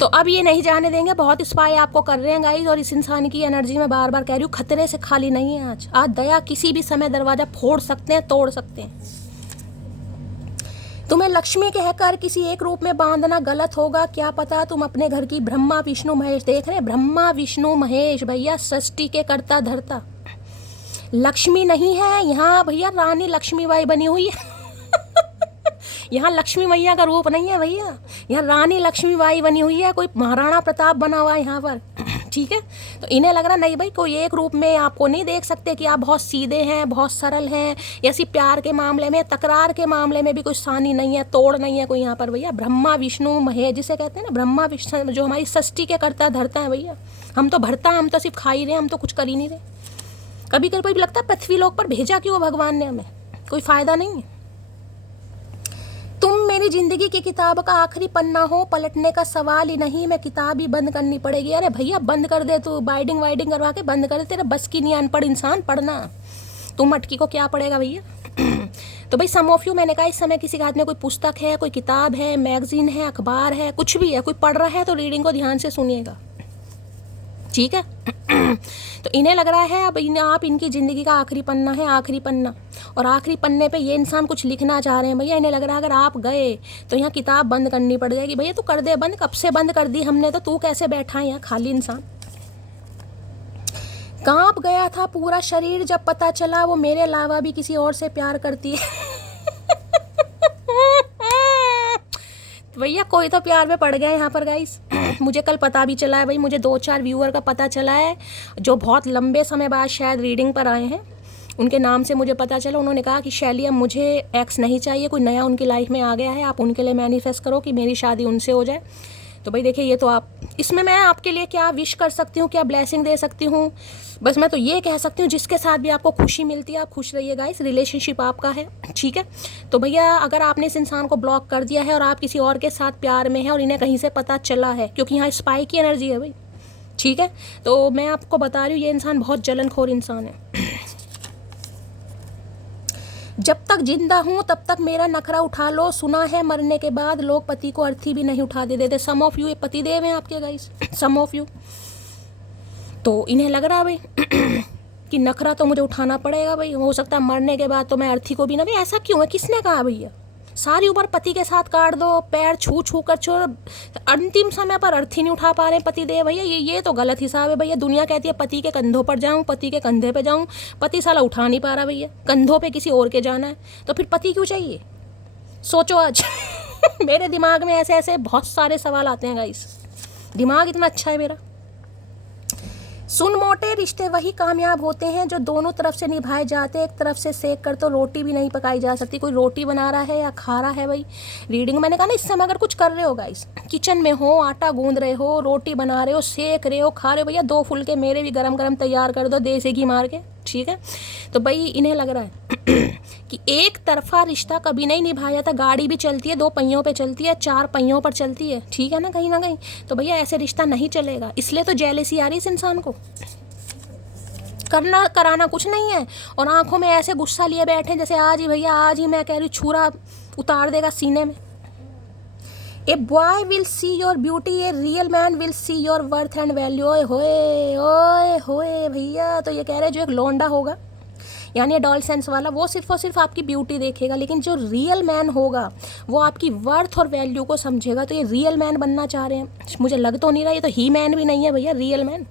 तो अब ये नहीं जाने देंगे, बहुत स्पाई आपको कर रहे हैं गाइस, और इस इंसान की एनर्जी में बार बार कह रही हूँ खतरे से खाली नहीं है आज दया किसी भी समय दरवाजा फोड़ सकते हैं, तोड़ सकते हैं। तुम्हें लक्ष्मी कहकर किसी एक रूप में बांधना गलत होगा, क्या पता तुम अपने घर की ब्रह्मा विष्णु महेश, देख रहे हैं ब्रह्मा विष्णु महेश भैया, सृष्टि के कर्ता धर्ता, लक्ष्मी नहीं है यहाँ भैया, रानी लक्ष्मीबाई बनी हुई है यहाँ लक्ष्मी मैया का रूप नहीं है भैया, यहाँ रानी लक्ष्मीबाई बनी हुई है, कोई महाराणा प्रताप बना हुआ है यहाँ पर, ठीक है। तो इन्हें लग रहा नहीं भाई कोई एक रूप में आपको नहीं देख सकते कि आप बहुत सीधे हैं, बहुत सरल हैं, ऐसी प्यार के मामले में, तकरार के मामले में भी कोई सानी नहीं है, तोड़ नहीं है कोई यहाँ पर भैया। ब्रह्मा विष्णु महेश जिसे कहते हैं ना, ब्रह्मा विष्णु जो हमारी सृष्टि के कर्ता धरता है भैया, हम तो भरता, हम तो सिर्फ खा ही रहे, हम तो कुछ कर ही नहीं रहे। कभी कभी लगता है पृथ्वी लोक पर भेजा क्यों भगवान ने हमें, कोई फायदा नहीं है। तुम मेरी जिंदगी की किताब का आखिरी पन्ना हो, पलटने का सवाल ही नहीं, मैं किताब ही बंद करनी पड़ेगी। अरे भैया बंद कर दे तू, बाइडिंग वाइडिंग करवा के बंद कर दे, तेरे बस की नहीं अनपढ़ इंसान पढ़ना। तुम मटकी को क्या पड़ेगा भैया। तो भाई सम ऑफ यू, मैंने कहा इस समय किसी के हाथ में कोई पुस्तक है, कोई किताब है, मैगजीन है, अखबार है, कुछ भी है, कोई पढ़ रहा है तो रीडिंग को ध्यान से सुनिएगा, ठीक है। तो इन्हें लग रहा है अब आप इनकी ज़िंदगी का आखिरी पन्ना है, आखिरी पन्ना, और आखिरी पन्ने पे ये इंसान कुछ लिखना चाह रहे हैं भैया। इन्हें लग रहा है अगर आप गए तो यहाँ किताब बंद करनी पड़ जाएगी। भैया तू कर दे बंद, कब से बंद कर दी हमने, तो तू कैसे बैठा है यहाँ खाली इंसान। कांप गया था पूरा शरीर जब पता चला वो मेरे अलावा भी किसी और से प्यार करती है। भैया कोई तो प्यार में पड़ गया यहाँ पर गाइस। मुझे कल पता भी चला है भाई, मुझे 2-4 व्यूअर का पता चला है जो बहुत लंबे समय बाद शायद रीडिंग पर आए हैं। उनके नाम से मुझे पता चला, उन्होंने कहा कि शैली अब मुझे एक्स नहीं चाहिए, कोई नया उनकी लाइफ में आ गया है, आप उनके लिए मैनिफेस्ट करो कि मेरी शादी उनसे हो जाए। तो भाई देखिए ये तो आप, इसमें मैं आपके लिए क्या विश कर सकती हूँ, क्या ब्लेसिंग दे सकती हूँ, बस मैं तो ये कह सकती हूँ जिसके साथ भी आपको खुशी मिलती है आप खुश रहिए गाइस, रिलेशनशिप आपका है, ठीक है। तो भैया अगर आपने इस इंसान को ब्लॉक कर दिया है और आप किसी और के साथ प्यार में हैं और इन्हें कहीं से पता चला है, क्योंकि यहाँ स्पाई की एनर्जी है भाई, ठीक है, तो मैं आपको बता रही हूँ ये इंसान बहुत जलनखोर इंसान है। जब तक जिंदा हूँ तब तक मेरा नखरा उठा लो, सुना है मरने के बाद लोग पति को अर्थी भी नहीं उठा देते। सम ऑफ यू ये पति देव हैं आपके गाइस, सम ऑफ यू। तो इन्हें लग रहा है भाई कि नखरा तो मुझे उठाना पड़ेगा भाई, हो सकता है मरने के बाद तो मैं अर्थी को भी ना। भाई ऐसा क्यों है, किसने कहा भैया सारी उम्र पति के साथ काट दो, पैर छू छू कर छोड़, अंतिम समय पर अर्थी नहीं उठा पा रहे पति देव भैया, ये तो गलत हिसाब है भैया। दुनिया कहती है पति के कंधों पर जाऊं, पति के कंधे पे जाऊं, पति साला उठा नहीं पा रहा भैया, कंधों पे किसी और के जाना है, तो फिर पति क्यों चाहिए, सोचो आज। मेरे दिमाग में ऐसे ऐसे बहुत सारे सवाल आते हैं गाइस, दिमाग इतना अच्छा है मेरा। सुन मोटे रिश्ते वही कामयाब होते हैं जो दोनों तरफ से निभाए जाते हैं, एक तरफ से सेक कर तो रोटी भी नहीं पकाई जा सकती। कोई रोटी बना रहा है या खा रहा है भाई, रीडिंग मैंने कहा ना, इस समय अगर कुछ कर रहे हो गाइस, किचन में हो, आटा गूंद रहे हो, रोटी बना रहे हो, सेक रहे हो, खा रहे हो, भैया 2 फुलके मेरे भी गरम गरम तैयार कर दो देसी घी मार के, ठीक है। तो भाई इन्हें लग रहा है कि एक तरफा रिश्ता कभी नहीं निभाया जाता, गाड़ी भी चलती है 2 पहियों पे चलती है, 4 पहियों पर चलती है, ठीक है ना कहीं। तो भैया ऐसे रिश्ता नहीं चलेगा, इसलिए तो जेलसी आ रही इस इंसान को, करना कराना कुछ नहीं है, और आंखों में ऐसे गुस्सा लिए बैठे जैसे आज ही भैया, आज ही मैं कह रही छुरा उतार देगा सीने में। A boy will see your beauty, a real man will see your worth and value. ओए होए भैया, तो ये कह रहे हैं जो एक लौंडा होगा यानी डॉल सेंस वाला, वो सिर्फ और सिर्फ आपकी ब्यूटी देखेगा, लेकिन जो रियल मैन होगा वो आपकी वर्थ और वैल्यू को समझेगा। तो ये रियल मैन बनना चाह रहे हैं, मुझे लग तो नहीं रहा, ये तो ही मैन भी नहीं है भैया, real man.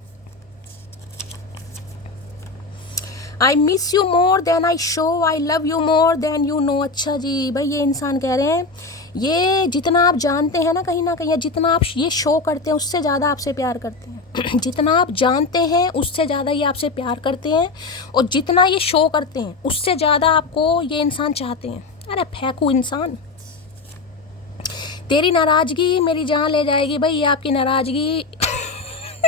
I miss you more than I show, I love you more than you know. अच्छा जी भाई, ये इंसान कह रहे हैं ये जितना आप जानते हैं ना कहीं, जितना आप ये शो करते हैं उससे ज़्यादा आपसे प्यार करते हैं। जितना आप जानते हैं उससे ज़्यादा ये आपसे प्यार करते हैं, और जितना ये शो करते हैं उससे ज़्यादा आपको ये इंसान चाहते हैं। अरे फेंकू इंसान, तेरी नाराज़गी मेरी जान ले जाएगी भाई, ये आपकी नाराज़गी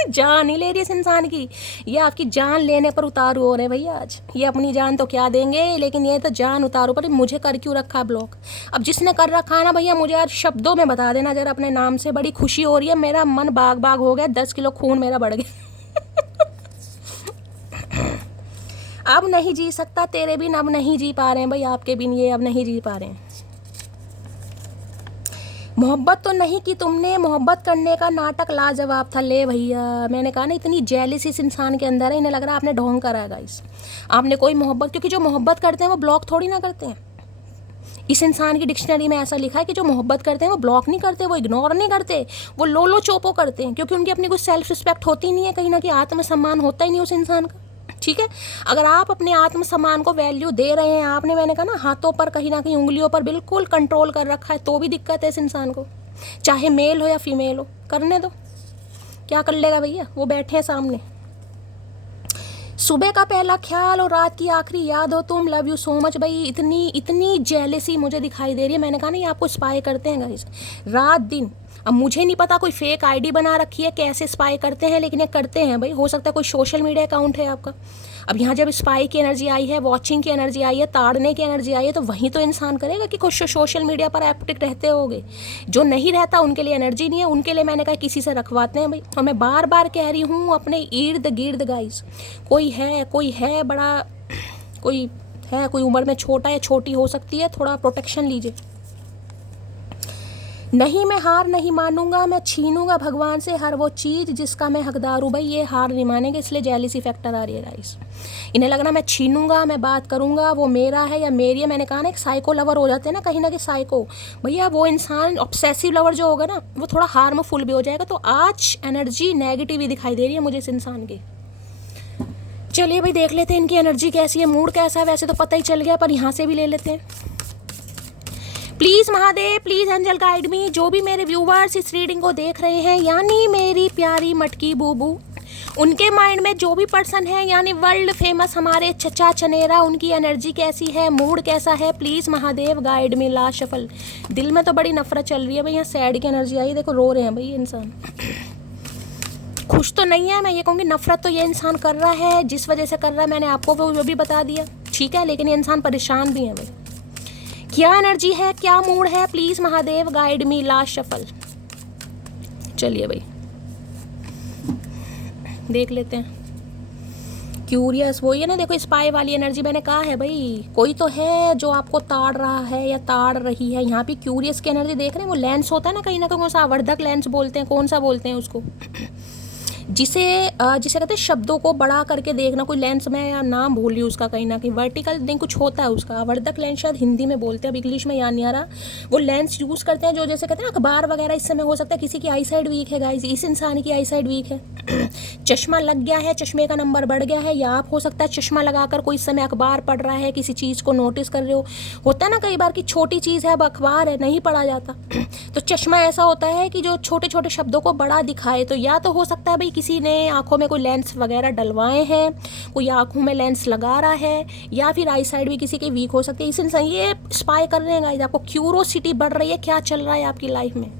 जान ही ले रही है इस इंसान की, ये आपकी जान लेने पर उतारू हो रहे भैया आज। ये अपनी जान तो क्या देंगे, लेकिन ये तो जान उतारू पर। मुझे कर क्यों रखा ब्लॉक, अब जिसने कर रखा है ना भैया, मुझे आज शब्दों में बता देना जरा अपने नाम से। बड़ी खुशी हो रही है, मेरा मन बाग बाग हो गया, 10 किलो खून मेरा बढ़ गया। अब नहीं जी सकता तेरे बिन, अब नहीं जी पा रहे हैं भाई आपके बिन, ये अब नहीं जी पा रहे हैं। मोहब्बत तो नहीं की तुमने, मोहब्बत करने का नाटक लाजवाब था। ले भैया, मैंने कहा ना इतनी जेलिस इस इंसान के अंदर है, इन्हें लग रहा है आपने ढोंग करा है गाइस, आपने कोई मोहब्बत, क्योंकि जो मोहब्बत करते हैं वो ब्लॉक थोड़ी ना करते हैं। इस इंसान की डिक्शनरी में ऐसा लिखा है कि जो मोहब्बत करते हैं वो ब्लॉक नहीं करते, वो इग्नोर नहीं करते, वो लोलो चोपो करते हैं, क्योंकि उनकी अपनी कोई सेल्फ रिस्पेक्ट होती नहीं है, कहीं ना कहीं आत्मसम्मान होता ही नहीं उस इंसान का, ठीक है। अगर आप अपने आत्मसम्मान को वैल्यू दे रहे हैं, आपने मैंने कहा ना हाथों पर कहीं ना कहीं उंगलियों पर बिल्कुल कंट्रोल कर रखा है, तो भी दिक्कत है इस इंसान को, चाहे मेल हो या फीमेल हो, करने दो, क्या कर लेगा भैया, वो बैठे हैं सामने। सुबह का पहला ख्याल और रात की आखिरी याद हो तुम, लव यू सो मच। भाई इतनी जेलेसी मुझे दिखाई दे रही है, मैंने कहा नहीं आपको स्पाई करते हैं गाइस, रात दिन अब मुझे नहीं पता कोई फेक आईडी बना रखी है, कैसे स्पाई करते हैं, लेकिन ये करते हैं भाई। हो सकता है कोई सोशल मीडिया अकाउंट है आपका। अब यहाँ जब स्पाई की एनर्जी आई है, वॉचिंग की एनर्जी आई है, ताड़ने की एनर्जी आई है, तो वहीं तो इंसान करेगा कि कुछ सोशल मीडिया पर एक्टिव रहते होगे। जो नहीं रहता उनके लिए एनर्जी नहीं है, उनके लिए मैंने कहा किसी से रखवाते हैं भाई। और मैं बार बार कह रही हूँ अपने इर्द गिर्द गाइस, कोई है बड़ा, कोई उम्र में छोटा या छोटी हो सकती है, थोड़ा प्रोटेक्शन लीजिए। नहीं, मैं हार नहीं मानूंगा, मैं छीनूंगा भगवान से हर वो चीज़ जिसका मैं हकदार हूँ। भाई ये हार नहीं मानेंगे, इसलिए जेलिसी फैक्टर आ रही है गाइस। इन्हें लग रहा मैं छीनूंगा, मैं बात करूंगा, वो मेरा है या मेरी है। मैंने कहा ना, एक साइको लवर हो जाते हैं ना कहीं ना कहीं साइको, भैया वो इंसान ऑब्सेसिव लवर जो होगा ना, वो थोड़ा हार्मफुल भी हो जाएगा। तो आज एनर्जी नेगेटिव ही दिखाई दे रही है मुझे इस इंसान की। चलिए भाई देख लेते हैं इनकी एनर्जी कैसी है, मूड कैसा है। वैसे तो पता ही चल गया, पर यहाँ से भी ले लेते हैं। Please Mahadev, please angel guide me. जो भी मेरे व्यूवर्स इस रीडिंग को देख रहे हैं, यानी मेरी प्यारी मटकी बूबू, उनके माइंड में जो भी पर्सन है, यानी वर्ल्ड फेमस हमारे चचा चनेरा, उनकी एनर्जी कैसी है, मूड कैसा है, please Mahadev guide me. Last shuffle. दिल में तो बड़ी नफरत चल रही है भाई, यहाँ सैड की एनर्जी आई, देखो रो रहे हैं भाई इंसान। खुश तो नहीं है, मैं ये कहूँगी नफरत तो ये इंसान कर रहा है। जिस वजह से कर रहा है मैंने आपको वो भी बता दिया, ठीक है, लेकिन ये इंसान परेशान भी है भाई। क्या एनर्जी है, क्या मूड है, please Mahadev guide me. Last shuffle. चलिए भाई देख लेते हैं। क्यूरियस वही है ना, देखो स्पाई वाली एनर्जी मैंने कहा है भाई, कोई तो है जो आपको ताड़ रहा है या ताड़ रही है। यहाँ पे क्यूरियस की एनर्जी देख रहे हैं, वो लेंस होता है ना कहीं कौन सा आवर्धक लेंस बोलते हैं, कौन सा बोलते हैं उसको, जिसे कहते हैं शब्दों को बड़ा करके देखना। कोई लेंस, मैं नाम भूल रही हूँ उसका, कहीं ना कहीं वर्टिकल नहीं कुछ होता है उसका, आवर्धक लेंस शायद हिंदी में बोलते हैं, अब इंग्लिश में याद नहीं आ रहा। वो लेंस यूज़ करते हैं जो जैसे कहते हैं अखबार वगैरह। इस समय हो सकता है किसी की आई साइड वीक है गाइस, इस इंसान की आई साइड वीक है, चश्मा लग गया है, चश्मे का नंबर बढ़ गया है, या आप हो सकता है चश्मा लगाकर कोई इस समय अखबार पढ़ रहा है, किसी चीज़ को नोटिस कर रहे हो। होता है ना कई बार कि छोटी चीज़ है, अब अखबार है, नहीं पढ़ा जाता, तो चश्मा ऐसा होता है कि जो छोटे छोटे शब्दों को बड़ा दिखाए। तो या तो हो सकता है भाई किसी ने आंखों में कोई लेंस वगैरह डलवाए हैं, कोई आंखों में लेंस लगा रहा है, या फिर आई साइड भी किसी की वीक हो सकती है। इस इंसान ये स्पाई कर रहे हैं गाइस, आपको क्यूरोसिटी बढ़ रही है क्या चल रहा है आपकी लाइफ में।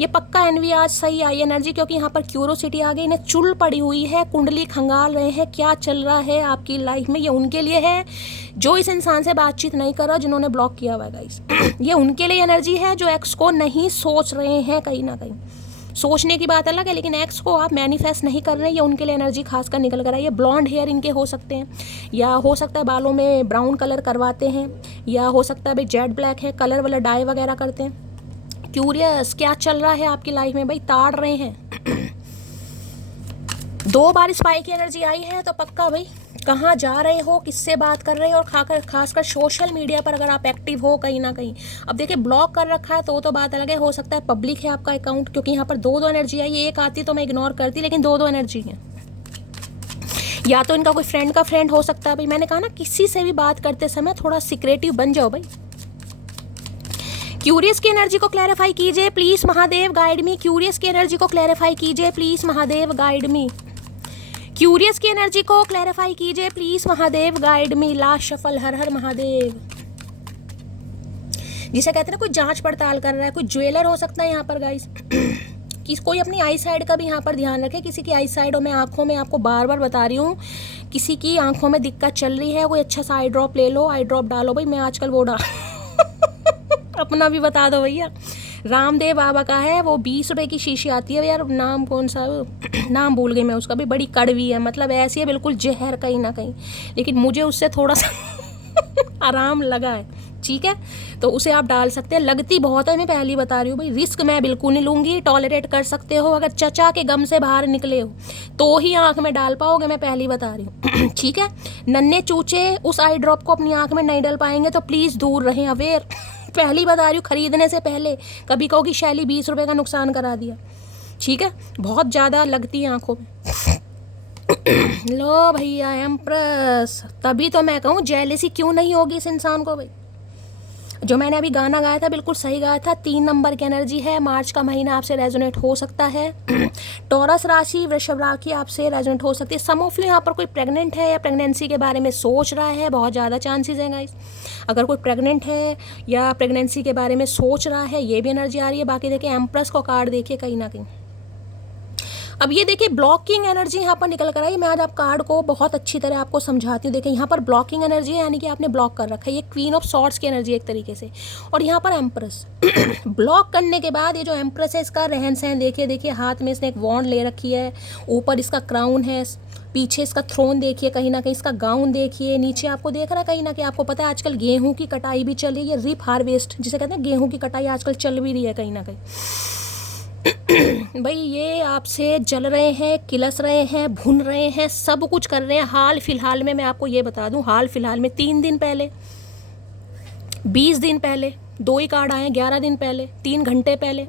ये पक्का एनवी आज सही आई एनर्जी, क्योंकि यहाँ पर क्यूरोसिटी आ गई, इन्हें चुल पड़ी हुई है, कुंडली खंगाल रहे हैं क्या चल रहा है आपकी लाइफ में। ये उनके लिए है जो इस इंसान से बातचीत नहीं कर रहा, जिन्होंने ब्लॉक किया हुआ है गाइस। ये उनके लिए एनर्जी है जो एक्स को नहीं सोच रहे हैं, कहीं ना कहीं सोचने की बात अलग है, लेकिन एक्स को आप मैनिफेस्ट नहीं कर रहे हैं, ये उनके लिए एनर्जी खासकर निकल कर आई है। ब्लॉन्ड हेयर इनके हो सकते हैं, या हो सकता है बालों में ब्राउन कलर करवाते हैं, या हो सकता है भाई जेड ब्लैक है, कलर वाला डाई वगैरह करते हैं। क्यूरियस क्या चल रहा है आपकी लाइफ में भाई, ताड़ रहे हैं। 2 बार स्पाई की एनर्जी आई है, तो पक्का भाई कहाँ जा रहे हो, किससे बात कर रहे हो, और खासकर सोशल मीडिया पर अगर आप एक्टिव हो कहीं ना कहीं। अब देखिए ब्लॉक कर रखा है तो बात अलग है, हो सकता है पब्लिक है आपका अकाउंट, क्योंकि यहाँ पर 2 एनर्जी आई, एक आती तो मैं इग्नोर करती, लेकिन 2 एनर्जी है। या तो इनका कोई फ्रेंड का फ्रेंड हो सकता है भाई। मैंने कहा ना किसी से भी बात करते समय थोड़ा सीक्रेटिव बन जाओ भाई। क्यूरियस की एनर्जी को क्लैरिफाई कीजिए please Mahadev guide me. Curious की एनर्जी को क्लैरिफाई कीजिए please Mahadev guide me. Curious की एनर्जी को क्लैरिफाई कीजिए please Mahadev guide me. Last shuffle. Har Har Mahadev. जिसे कहते हैं ना कोई जांच पड़ताल कर रहा है, कोई ज्वेलर हो सकता है यहाँ पर गाइस। कोई अपनी आई साइड का भी यहाँ पर ध्यान रखे, किसी की आई साइड और मैं आंखों में आपको बार बार बता रही हूँ, किसी की आंखों में दिक्कत चल रही है, कोई अच्छा सा आई ड्रॉप ले लो, आई ड्रॉप डालो भाई। मैं आजकल वो अपना भी बता दो भैया, रामदेव बाबा का है, वो 20 रुपए की शीशी आती है यार, नाम कौन सा नाम भूल गई मैं उसका भी, बड़ी कड़वी है, मतलब ऐसी है बिल्कुल जहर कहीं ना कहीं, लेकिन मुझे उससे थोड़ा सा आराम लगा है, ठीक है, तो उसे आप डाल सकते हैं। लगती बहुत है, मैं पहली बता रही हूँ भाई, रिस्क मैं बिल्कुल नहीं लूँगी, टॉलरेट कर सकते हो, अगर चचा के गम से बाहर निकले हो तो ही आँख में डाल पाओगे, मैं पहली बता रही हूँ ठीक है। नन्हे चूचे उस आई ड्रॉप को अपनी आँख में नहीं डाल पाएंगे, तो प्लीज़ दूर रहें, अवेयर पहली बता रही हूँ, खरीदने से पहले कभी कहोगी शैली 20 रुपये का नुकसान करा दिया, ठीक है, बहुत ज़्यादा लगती है आँखों में। लो भैया एम्प्रेस, तभी तो मैं कहूँ जेलेसी क्यों नहीं होगी इस इंसान को भाई। जो मैंने अभी गाना गाया था बिल्कुल सही गाया था। 3 नंबर की एनर्जी है। मार्च का महीना आपसे रेजोनेट हो सकता है। टॉरस राशि, वृषभ राशि आपसे रेजोनेट हो सकती है। सम ऑफ यू यहाँ पर कोई प्रेग्नेंट है या प्रेगनेंसी के बारे में सोच रहा है, बहुत ज़्यादा चांसेस हैं गाइस। अगर कोई प्रेग्नेंट है या प्रेगनेंसी के बारे में सोच रहा है, ये भी एनर्जी आ रही है। बाकी देखिए एम्प्रेस को कार्ड देखिए कहीं ना कहीं। अब ये देखिए ब्लॉकिंग एनर्जी यहाँ पर निकल कर आई। मैं आज आप कार्ड को बहुत अच्छी तरह आपको समझाती हूँ। देखिए यहाँ पर ब्लॉकिंग एनर्जी है, यानी कि आपने ब्लॉक कर रखा है। ये क्वीन ऑफ सॉर्ड्स की एनर्जी एक तरीके से, और यहाँ पर एम्प्रेस। ब्लॉक करने के बाद ये जो एम्प्रेस है इसका रहन सहन देखिए। देखिए हाथ में इसने एक वॉन्ड ले रखी है, ऊपर इसका क्राउन है, पीछे इसका थ्रोन देखिए, कहीं ना कहीं इसका गाउन देखिए, नीचे आपको देख रहा है कहीं ना कहीं। आपको पता है आजकल गेहूं की कटाई भी चल रही है, रिप हार्वेस्ट जिसे कहते हैं, गेहूं की कटाई आजकल चल भी रही है कहीं ना कहीं। भाई ये आपसे जल रहे हैं, किलस रहे हैं, भुन रहे हैं, सब कुछ कर रहे हैं। हाल फिलहाल में मैं आपको ये बता दूं, हाल फिलहाल में 3 दिन पहले, 20 दिन पहले 2 ही कार्ड आए, 11 दिन पहले, 3 घंटे पहले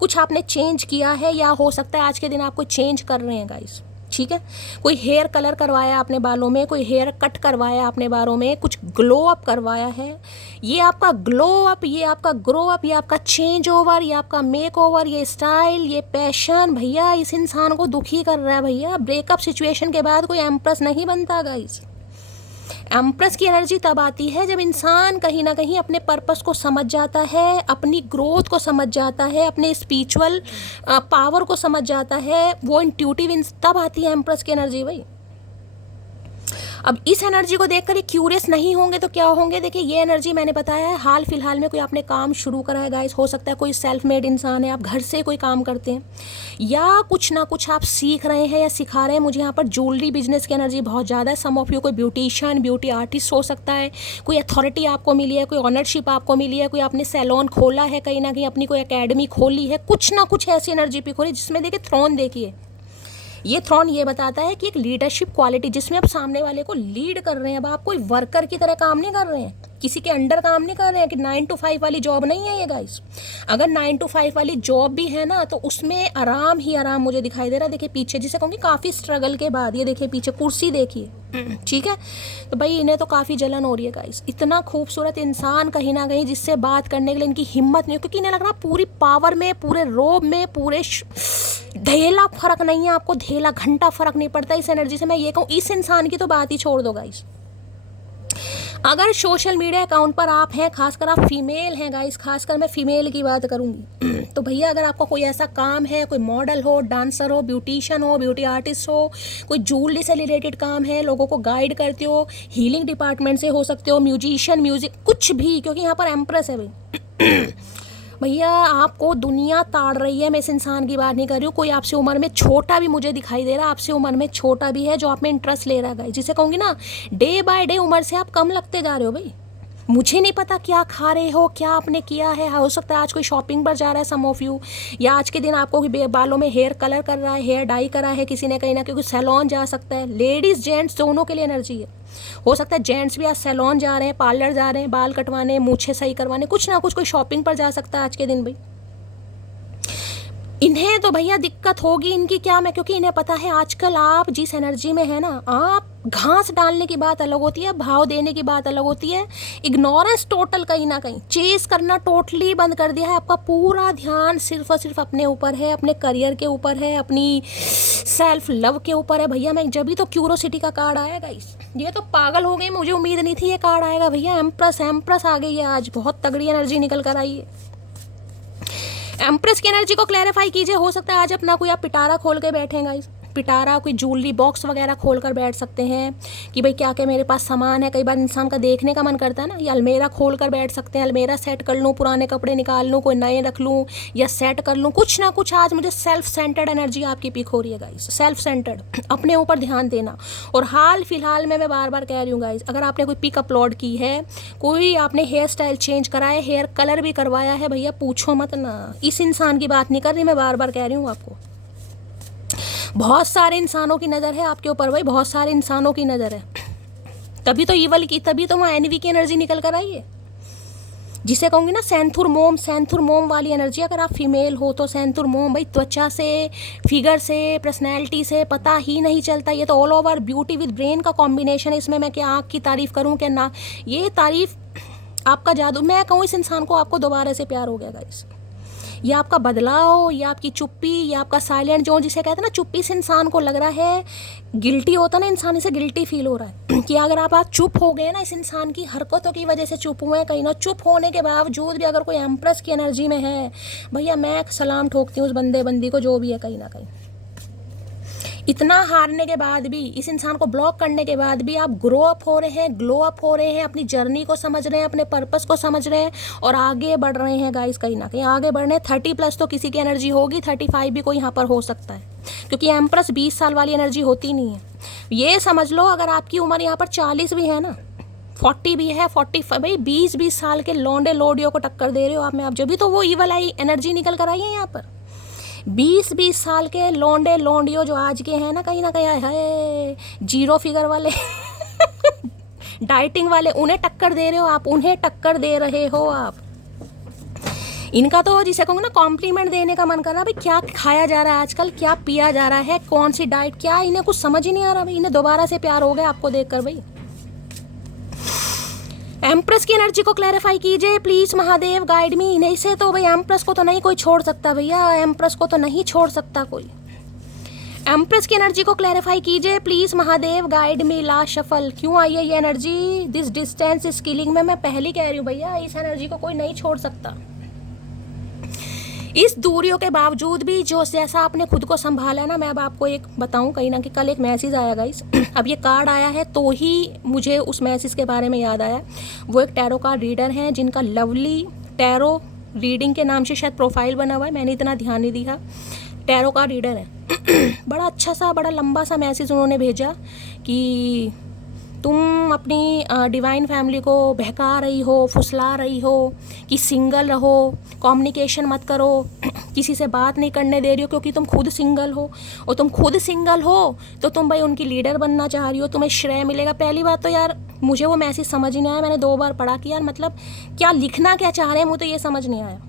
कुछ आपने चेंज किया है, या हो सकता है आज के दिन आप कोई चेंज कर रहे हैं गाइस। ठीक है, कोई हेयर कलर करवाया आपने बालों में, कोई हेयर कट करवाया आपने बालों में, कुछ ग्लो अप करवाया है। ये आपका ग्लो अप, ये आपका ग्रो अप, ये आपका चेंज ओवर, ये आपका मेक ओवर, ये स्टाइल, ये पैशन भैया इस इंसान को दुखी कर रहा है भैया। ब्रेकअप सिचुएशन के बाद कोई एम्प्रेस नहीं बनता गाइस। एम्प्रेस की एनर्जी तब आती है जब इंसान कहीं ना कहीं अपने पर्पस को समझ जाता है, अपनी ग्रोथ को समझ जाता है, अपने स्पिरिचुअल पावर को समझ जाता है। वो इंट्यूटिव तब आती है एम्प्रेस की एनर्जी भाई। अब इस एनर्जी को देखकर ये क्यूरियस नहीं होंगे तो क्या होंगे। देखिए ये एनर्जी मैंने बताया है, हाल फिलहाल में कोई आपने काम शुरू करा है गाइस। हो सकता है कोई सेल्फ मेड इंसान है, आप घर से कोई काम करते हैं, या कुछ ना कुछ आप सीख रहे हैं या सिखा रहे हैं। मुझे यहाँ पर ज्वेलरी बिजनेस की एनर्जी बहुत ज़्यादा है। सम ऑफ यू कोई ब्यूटिशियन, ब्यूटी आर्टिस्ट हो सकता है, कोई अथॉरिटी आपको मिली है, कोई ऑनरशिप आपको मिली है, कोई आपने सैलून खोला है, कहीं ना कहीं अपनी कोई एकेडमी खोली है, कुछ ना कुछ ऐसी एनर्जी पे खोली जिसमें देखिए थ्रोन देखिए। ये थ्रोन ये बताता है कि एक लीडरशिप क्वालिटी जिसमें आप सामने वाले को लीड कर रहे हैं। अब आप कोई वर्कर की तरह काम नहीं कर रहे हैं, किसी के अंडर काम नहीं कर रहे हैं, कि 9 to 5 वाली जॉब नहीं है ये गाइस। अगर 9 to 5 वाली जॉब भी है ना, तो उसमें आराम ही आराम मुझे दिखाई दे रहा है। देखिए पीछे, जिसे कहूँगी काफ़ी स्ट्रगल के बाद, ये देखिए पीछे कुर्सी देखिए। ठीक है, तो भाई इन्हें तो काफ़ी जलन हो रही है गाइस। इतना खूबसूरत इंसान कहीं ना कहीं जिससे बात करने के लिए इनकी हिम्मत नहीं हो, क्योंकि इन्हें लग रहा पूरी पावर में, पूरे रोब में, पूरे ढेला फर्क नहीं है आपको, ढेला घंटा फर्क नहीं पड़ता इस एनर्जी से। मैं ये कहूँ इस इंसान की तो बात ही छोड़ दो गाइस। अगर सोशल मीडिया अकाउंट पर आप हैं, खासकर आप फीमेल हैं गाइस, खासकर मैं फीमेल की बात करूंगी, तो भैया अगर आपका कोई ऐसा काम है, कोई मॉडल हो, डांसर हो, ब्यूटिशियन हो, ब्यूटी आर्टिस्ट हो, कोई ज्वेलरी से रिलेटेड काम है, लोगों को गाइड करते हो, हीलिंग डिपार्टमेंट से हो सकते हो, म्यूजिशियन, म्यूजिक, कुछ भी, क्योंकि यहाँ पर एम्प्रेस है भाई। भैया आपको दुनिया ताड़ रही है। मैं इस इंसान की बात नहीं कर रही हूँ, कोई आपसे उम्र में छोटा भी मुझे दिखाई दे रहा है, आपसे उम्र में छोटा भी है जो आप में इंटरेस्ट ले रहा है, जिसे कहूँगी ना डे बाय डे उम्र से आप कम लगते जा रहे हो भाई। मुझे नहीं पता क्या खा रहे हो, क्या आपने किया है। हो सकता है आज कोई शॉपिंग पर जा रहा है सम ऑफ यू, या आज के दिन आपको बालों में हेयर कलर कर रहा है, हेयर डाई करा है किसी ने कहीं ना, क्योंकि सैलून जा सकता है। लेडीज़ जेंट्स दोनों के लिए एनर्जी है। हो सकता है जेंट्स भी आज सैलून जा रहे हैं, पार्लर जा रहे हैं, बाल कटवाने, मूछें सही करवाने, कुछ ना कुछ कोई शॉपिंग पर जा सकता है आज के दिन भाई। इन्हें तो भैया दिक्कत होगी इनकी क्या, मैं क्योंकि इन्हें पता है आजकल आप जिस एनर्जी में है ना, आप घास डालने की बात अलग होती है, भाव देने की बात अलग होती है, इग्नोरेंस टोटल, कहीं ना कहीं चेस करना टोटली बंद कर दिया है। आपका पूरा ध्यान सिर्फ और सिर्फ अपने ऊपर है, अपने करियर के ऊपर है, अपनी सेल्फ लव के ऊपर है भैया। मैं जब भी तो क्यूरोसिटी का कार्ड आया गाइस, ये तो पागल हो गई, मुझे उम्मीद नहीं थी ये कार्ड आएगा भैया। एम्प्रेस आ गई है आज, बहुत तगड़ी एनर्जी निकल कर आई है। एम्प्रेस की एनर्जी को क्लैरिफाई कीजिए। हो सकता है आज अपना कोई आप पिटारा खोल के बैठेंगे, पिटारा कोई ज्वेलरी बॉक्स वगैरह खोल कर बैठ सकते हैं कि भाई क्या क्या मेरे पास सामान है। कई बार इंसान का देखने का मन करता है ना, या अलमेरा खोल कर बैठ सकते हैं, अलमेरा सेट कर लूँ, पुराने कपड़े निकाल लूँ, कोई नए रख लूँ या सेट कर लूँ, कुछ ना कुछ। आज मुझे सेल्फ सेंटर्ड एनर्जी आपकी पिक हो रही है गाइस, सेल्फ सेंटर्ड, अपने ऊपर ध्यान देना। और हाल फिलहाल में मैं बार बार कह रही हूँ गाइस, अगर आपने कोई पिक अपलोड की है, कोई आपने हेयर स्टाइल चेंज कराया, हेयर कलर भी करवाया है, भैया पूछो मत ना। इस इंसान की बात नहीं कर रही, मैं बार बार कह रही हूँ आपको। बहुत सारे इंसानों की नज़र है आपके ऊपर भाई, बहुत सारे इंसानों की नज़र है। तभी तो ईवल की, तभी तो वहाँ एनवी की एनर्जी निकल कर आई है, जिसे कहूँगी ना सेंथुर मोम वाली एनर्जी। अगर आप फीमेल हो तो सेंथुर मोम भाई, त्वचा से, फिगर से, पर्सनैलिटी से पता ही नहीं चलता। ये तो all over beauty with brain का कॉम्बिनेशन है। इसमें मैं क्या आँख की तारीफ़ करूँ क्या ना, ये तारीफ़ आपका जादू, मैं कहूँ इस इंसान को आपको दोबारा से प्यार हो गया गाइस। या आपका बदलाव, या आपकी चुप्पी, या आपका साइलेंट जोन जिसे कहते हैं ना, चुप्पी से इंसान को लग रहा है, गिल्टी होता ना इंसान, इसे गिल्टी फील हो रहा है कि अगर आप आज चुप हो गए ना, इस इंसान की हरकतों की वजह से चुप हुए हैं कहीं ना, चुप होने के बावजूद भी अगर कोई एम्प्रेस की एनर्जी में है, भैया मैं सलाम ठोकती हूँ उस बंदी को, जो भी है कहीं ना कहीं। इतना हारने के बाद भी, इस इंसान को ब्लॉक करने के बाद भी आप ग्रो अप हो रहे हैं, ग्लो अप हो रहे हैं, अपनी जर्नी को समझ रहे हैं, अपने पर्पस को समझ रहे हैं और आगे बढ़ रहे हैं गाइस, कहीं ना कहीं आगे बढ़ रहे हैं। 30+ तो किसी की एनर्जी होगी, 35 भी कोई यहाँ पर हो सकता है, क्योंकि एम्प्रेस 20 साल वाली एनर्जी होती नहीं है। ये समझ लो अगर आपकी उम्र यहाँ पर 40 भी है ना, 40 भी है, 45, भाई 20 साल के लौंडे लोडियों को टक्कर दे रहे हो आप में, आप जब भी तो वो ईवल आई एनर्जी निकल कर आई है यहाँ पर। 20 साल के लौंडे लौंडियो जो आज के हैं ना, कहीं है जीरो फिगर वाले डाइटिंग वाले, उन्हें टक्कर दे रहे हो आप, उन्हें टक्कर दे रहे हो आप। इनका तो जिसे कहूँगा ना, कॉम्प्लीमेंट देने का मन कर रहा, भाई क्या खाया जा रहा है आजकल, क्या पिया जा रहा है, कौन सी डाइट, क्या इन्हें कुछ समझ ही नहीं आ रहा भाई। इन्हें दोबारा से प्यार हो गया आपको देखकर भाई। एम्प्रेस की एनर्जी को क्लैरिफाई कीजिए प्लीज महादेव, गाइड मी। नहीं से तो भाई एम्प्रेस को तो नहीं कोई छोड़ सकता भैया, एम्प्रेस को तो नहीं छोड़ सकता कोई। एम्प्रेस की एनर्जी को क्लैरिफाई कीजिए please Mahadev, guide me. Last shuffle क्यों आई है ये energy, this distance is killing में। मैं पहले कह रही हूँ भैया, इस एनर्जी को कोई नहीं छोड़ सकता। इस दूरियों के बावजूद भी जो जैसा आपने खुद को संभाला ना, मैं अब आपको एक बताऊं, कहीं ना कि कल एक मैसेज आया गाइस अब ये कार्ड आया है तो ही मुझे उस मैसेज के बारे में याद आया। वो एक टैरो कार्ड रीडर हैं जिनका लवली टैरो रीडिंग के नाम से शायद प्रोफाइल बना हुआ है, मैंने इतना ध्यान नहीं दिया। टैरो कार्ड रीडर है बड़ा अच्छा सा, बड़ा लंबा सा मैसेज उन्होंने भेजा कि तुम अपनी डिवाइन फैमिली को बहका रही हो, फुसला रही हो कि सिंगल रहो, कम्युनिकेशन मत करो, किसी से बात नहीं करने दे रही हो क्योंकि तुम खुद सिंगल हो, और तुम खुद सिंगल हो तो तुम भाई उनकी लीडर बनना चाह रही हो, तुम्हें श्रेय मिलेगा। पहली बात तो यार मुझे वो मैसेज समझ ही नहीं आया, मैंने 2 बार पढ़ा कि यार मतलब क्या लिखना क्या चाह रहे हैं, मुझे तो ये समझ नहीं आया।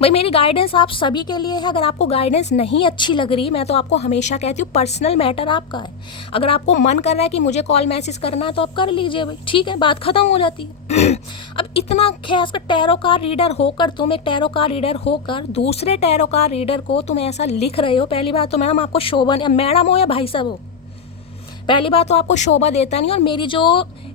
भाई मेरी गाइडेंस आप सभी के लिए है, अगर आपको गाइडेंस नहीं अच्छी लग रही, मैं तो आपको हमेशा कहती हूँ पर्सनल मैटर आपका है। अगर आपको मन कर रहा है कि मुझे कॉल मैसेज करना है तो आप कर लीजिए भाई, ठीक है, बात खत्म हो जाती है अब इतना खैस का टैरो कार्ड रीडर होकर, तुम एक टैरो कार्ड रीडर होकर दूसरे टैरो कार्ड रीडर को तुम ऐसा लिख रहे हो, पहली बात तो मैम आपको शोभा, मैडम हो या भाई साहब हो, पहली बात तो आपको शोभा देता नहीं। और मेरी जो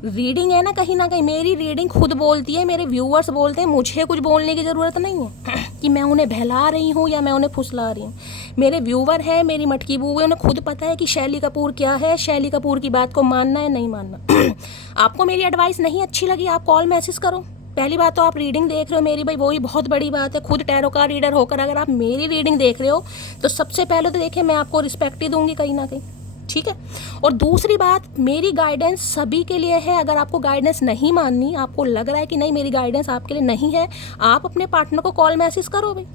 रीडिंग है ना कहीं मेरी रीडिंग खुद बोलती है, मेरे व्यूअर्स बोलते हैं, मुझे कुछ बोलने की ज़रूरत नहीं है कि मैं उन्हें बहला रही हूँ या मैं उन्हें फुसला रही हूँ। मेरे व्यूअर है, मेरी मटकी बू है, उन्हें खुद पता है कि शैली कपूर क्या है, शैली कपूर की बात को मानना है नहीं मानना आपको मेरी एडवाइस नहीं अच्छी लगी, आप कॉल मैसेज करो। पहली बात तो आप रीडिंग देख रहे हो मेरी, भाई वही बहुत बड़ी बात है। खुद टैरो का रीडर होकर अगर आप मेरी रीडिंग देख रहे हो तो सबसे पहले तो देखिए मैं आपको रिस्पेक्ट ही दूंगी कहीं ना कहीं, ठीक है। और दूसरी बात, मेरी गाइडेंस सभी के लिए है। अगर आपको गाइडेंस नहीं माननी, आपको लग रहा है कि नहीं मेरी गाइडेंस आपके लिए नहीं है, आप अपने पार्टनर को कॉल मैसेज करो भाई।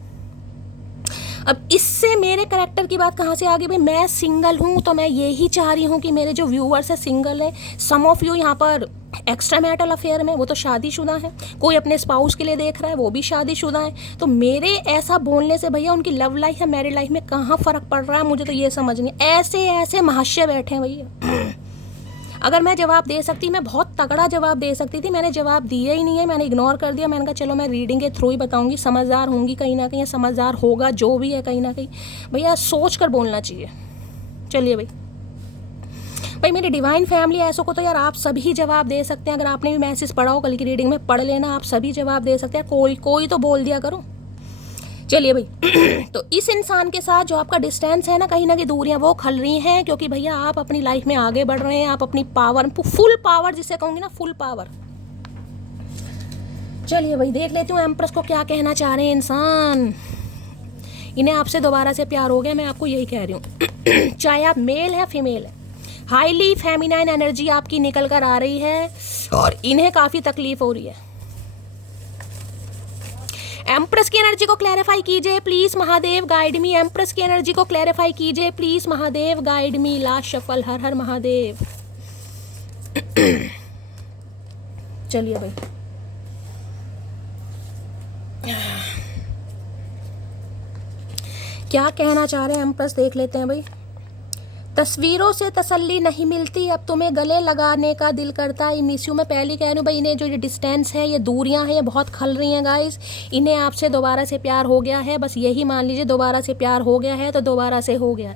अब इससे मेरे कैरेक्टर की बात कहाँ से आ गई भाई, मैं सिंगल हूँ तो मैं यही चाह रही हूँ कि मेरे जो व्यूअर्स है सिंगल है। सम ऑफ यू यहाँ पर एक्स्ट्रा मैरिटल अफेयर में, वो तो शादीशुदा है, कोई अपने स्पाउस के लिए देख रहा है, वो भी शादीशुदा है। तो मेरे ऐसा बोलने से भैया उनकी लव लाइफ या मैरिड लाइफ में कहाँ फ़र्क पड़ रहा है, मुझे तो ये समझ नहीं। ऐसे ऐसे महाशय बैठे हैं भैया अगर मैं जवाब दे सकती, मैं बहुत तगड़ा जवाब दे सकती थी, मैंने जवाब दिया ही नहीं है, मैंने इग्नोर कर दिया। मैंने कहा चलो मैं रीडिंग के थ्रू ही बताऊंगी, समझदार होंगी कहीं ना कहीं, समझदार होगा जो भी है कहीं ना कहीं। भैया सोच कर बोलना चाहिए। चलिए भाई मेरी डिवाइन फैमिली ऐसों को तो यार आप सभी जवाब दे सकते हैं। अगर आपने भी मैसेज पढ़ा हो कल की रीडिंग में, पढ़ लेना, आप सभी जवाब दे सकते हैं, कोई तो बोल दिया करो। चलिए भाई तो इस इंसान के साथ जो आपका डिस्टेंस है ना कहीं दूरियां वो खल रही हैं, क्योंकि भैया आप अपनी लाइफ में आगे बढ़ रहे हैं, आप अपनी पावर, फुल पावर जिसे कहूँगी ना, फुल पावर। चलिए भाई देख लेती हूँ एम्प्रेस को क्या कहना चाह रहे हैं इंसान। इन्हें आपसे दोबारा से प्यार हो गया, मैं आपको यही कह रही हूँ चाहे आप मेल है फीमेल है, हाईली फेमिनाइन एनर्जी आपकी निकल कर आ रही है और इन्हें काफ़ी तकलीफ हो रही है। एम्प्रेस की एनर्जी को क्लैरिफाई कीजिए please Mahadev, guide me. Empress की एनर्जी को क्लैरिफाई कीजिए please Mahadev, guide me. Last shuffle, Har Har Mahadev चलिए भाई क्या कहना चाह रहे हैं एम्प्रेस, देख लेते हैं भाई। तस्वीरों से तसल्ली नहीं मिलती, अब तुम्हें गले लगाने का दिल करता है। मिस यू मैं पहले कह रही हूँ भाई, इन्हें जो ये डिस्टेंस है, ये दूरियां हैं, ये बहुत खल रही हैं गाइस। इन्हें आपसे दोबारा से प्यार हो गया है, बस यही मान लीजिए, दोबारा से प्यार हो गया है तो दोबारा से हो गया।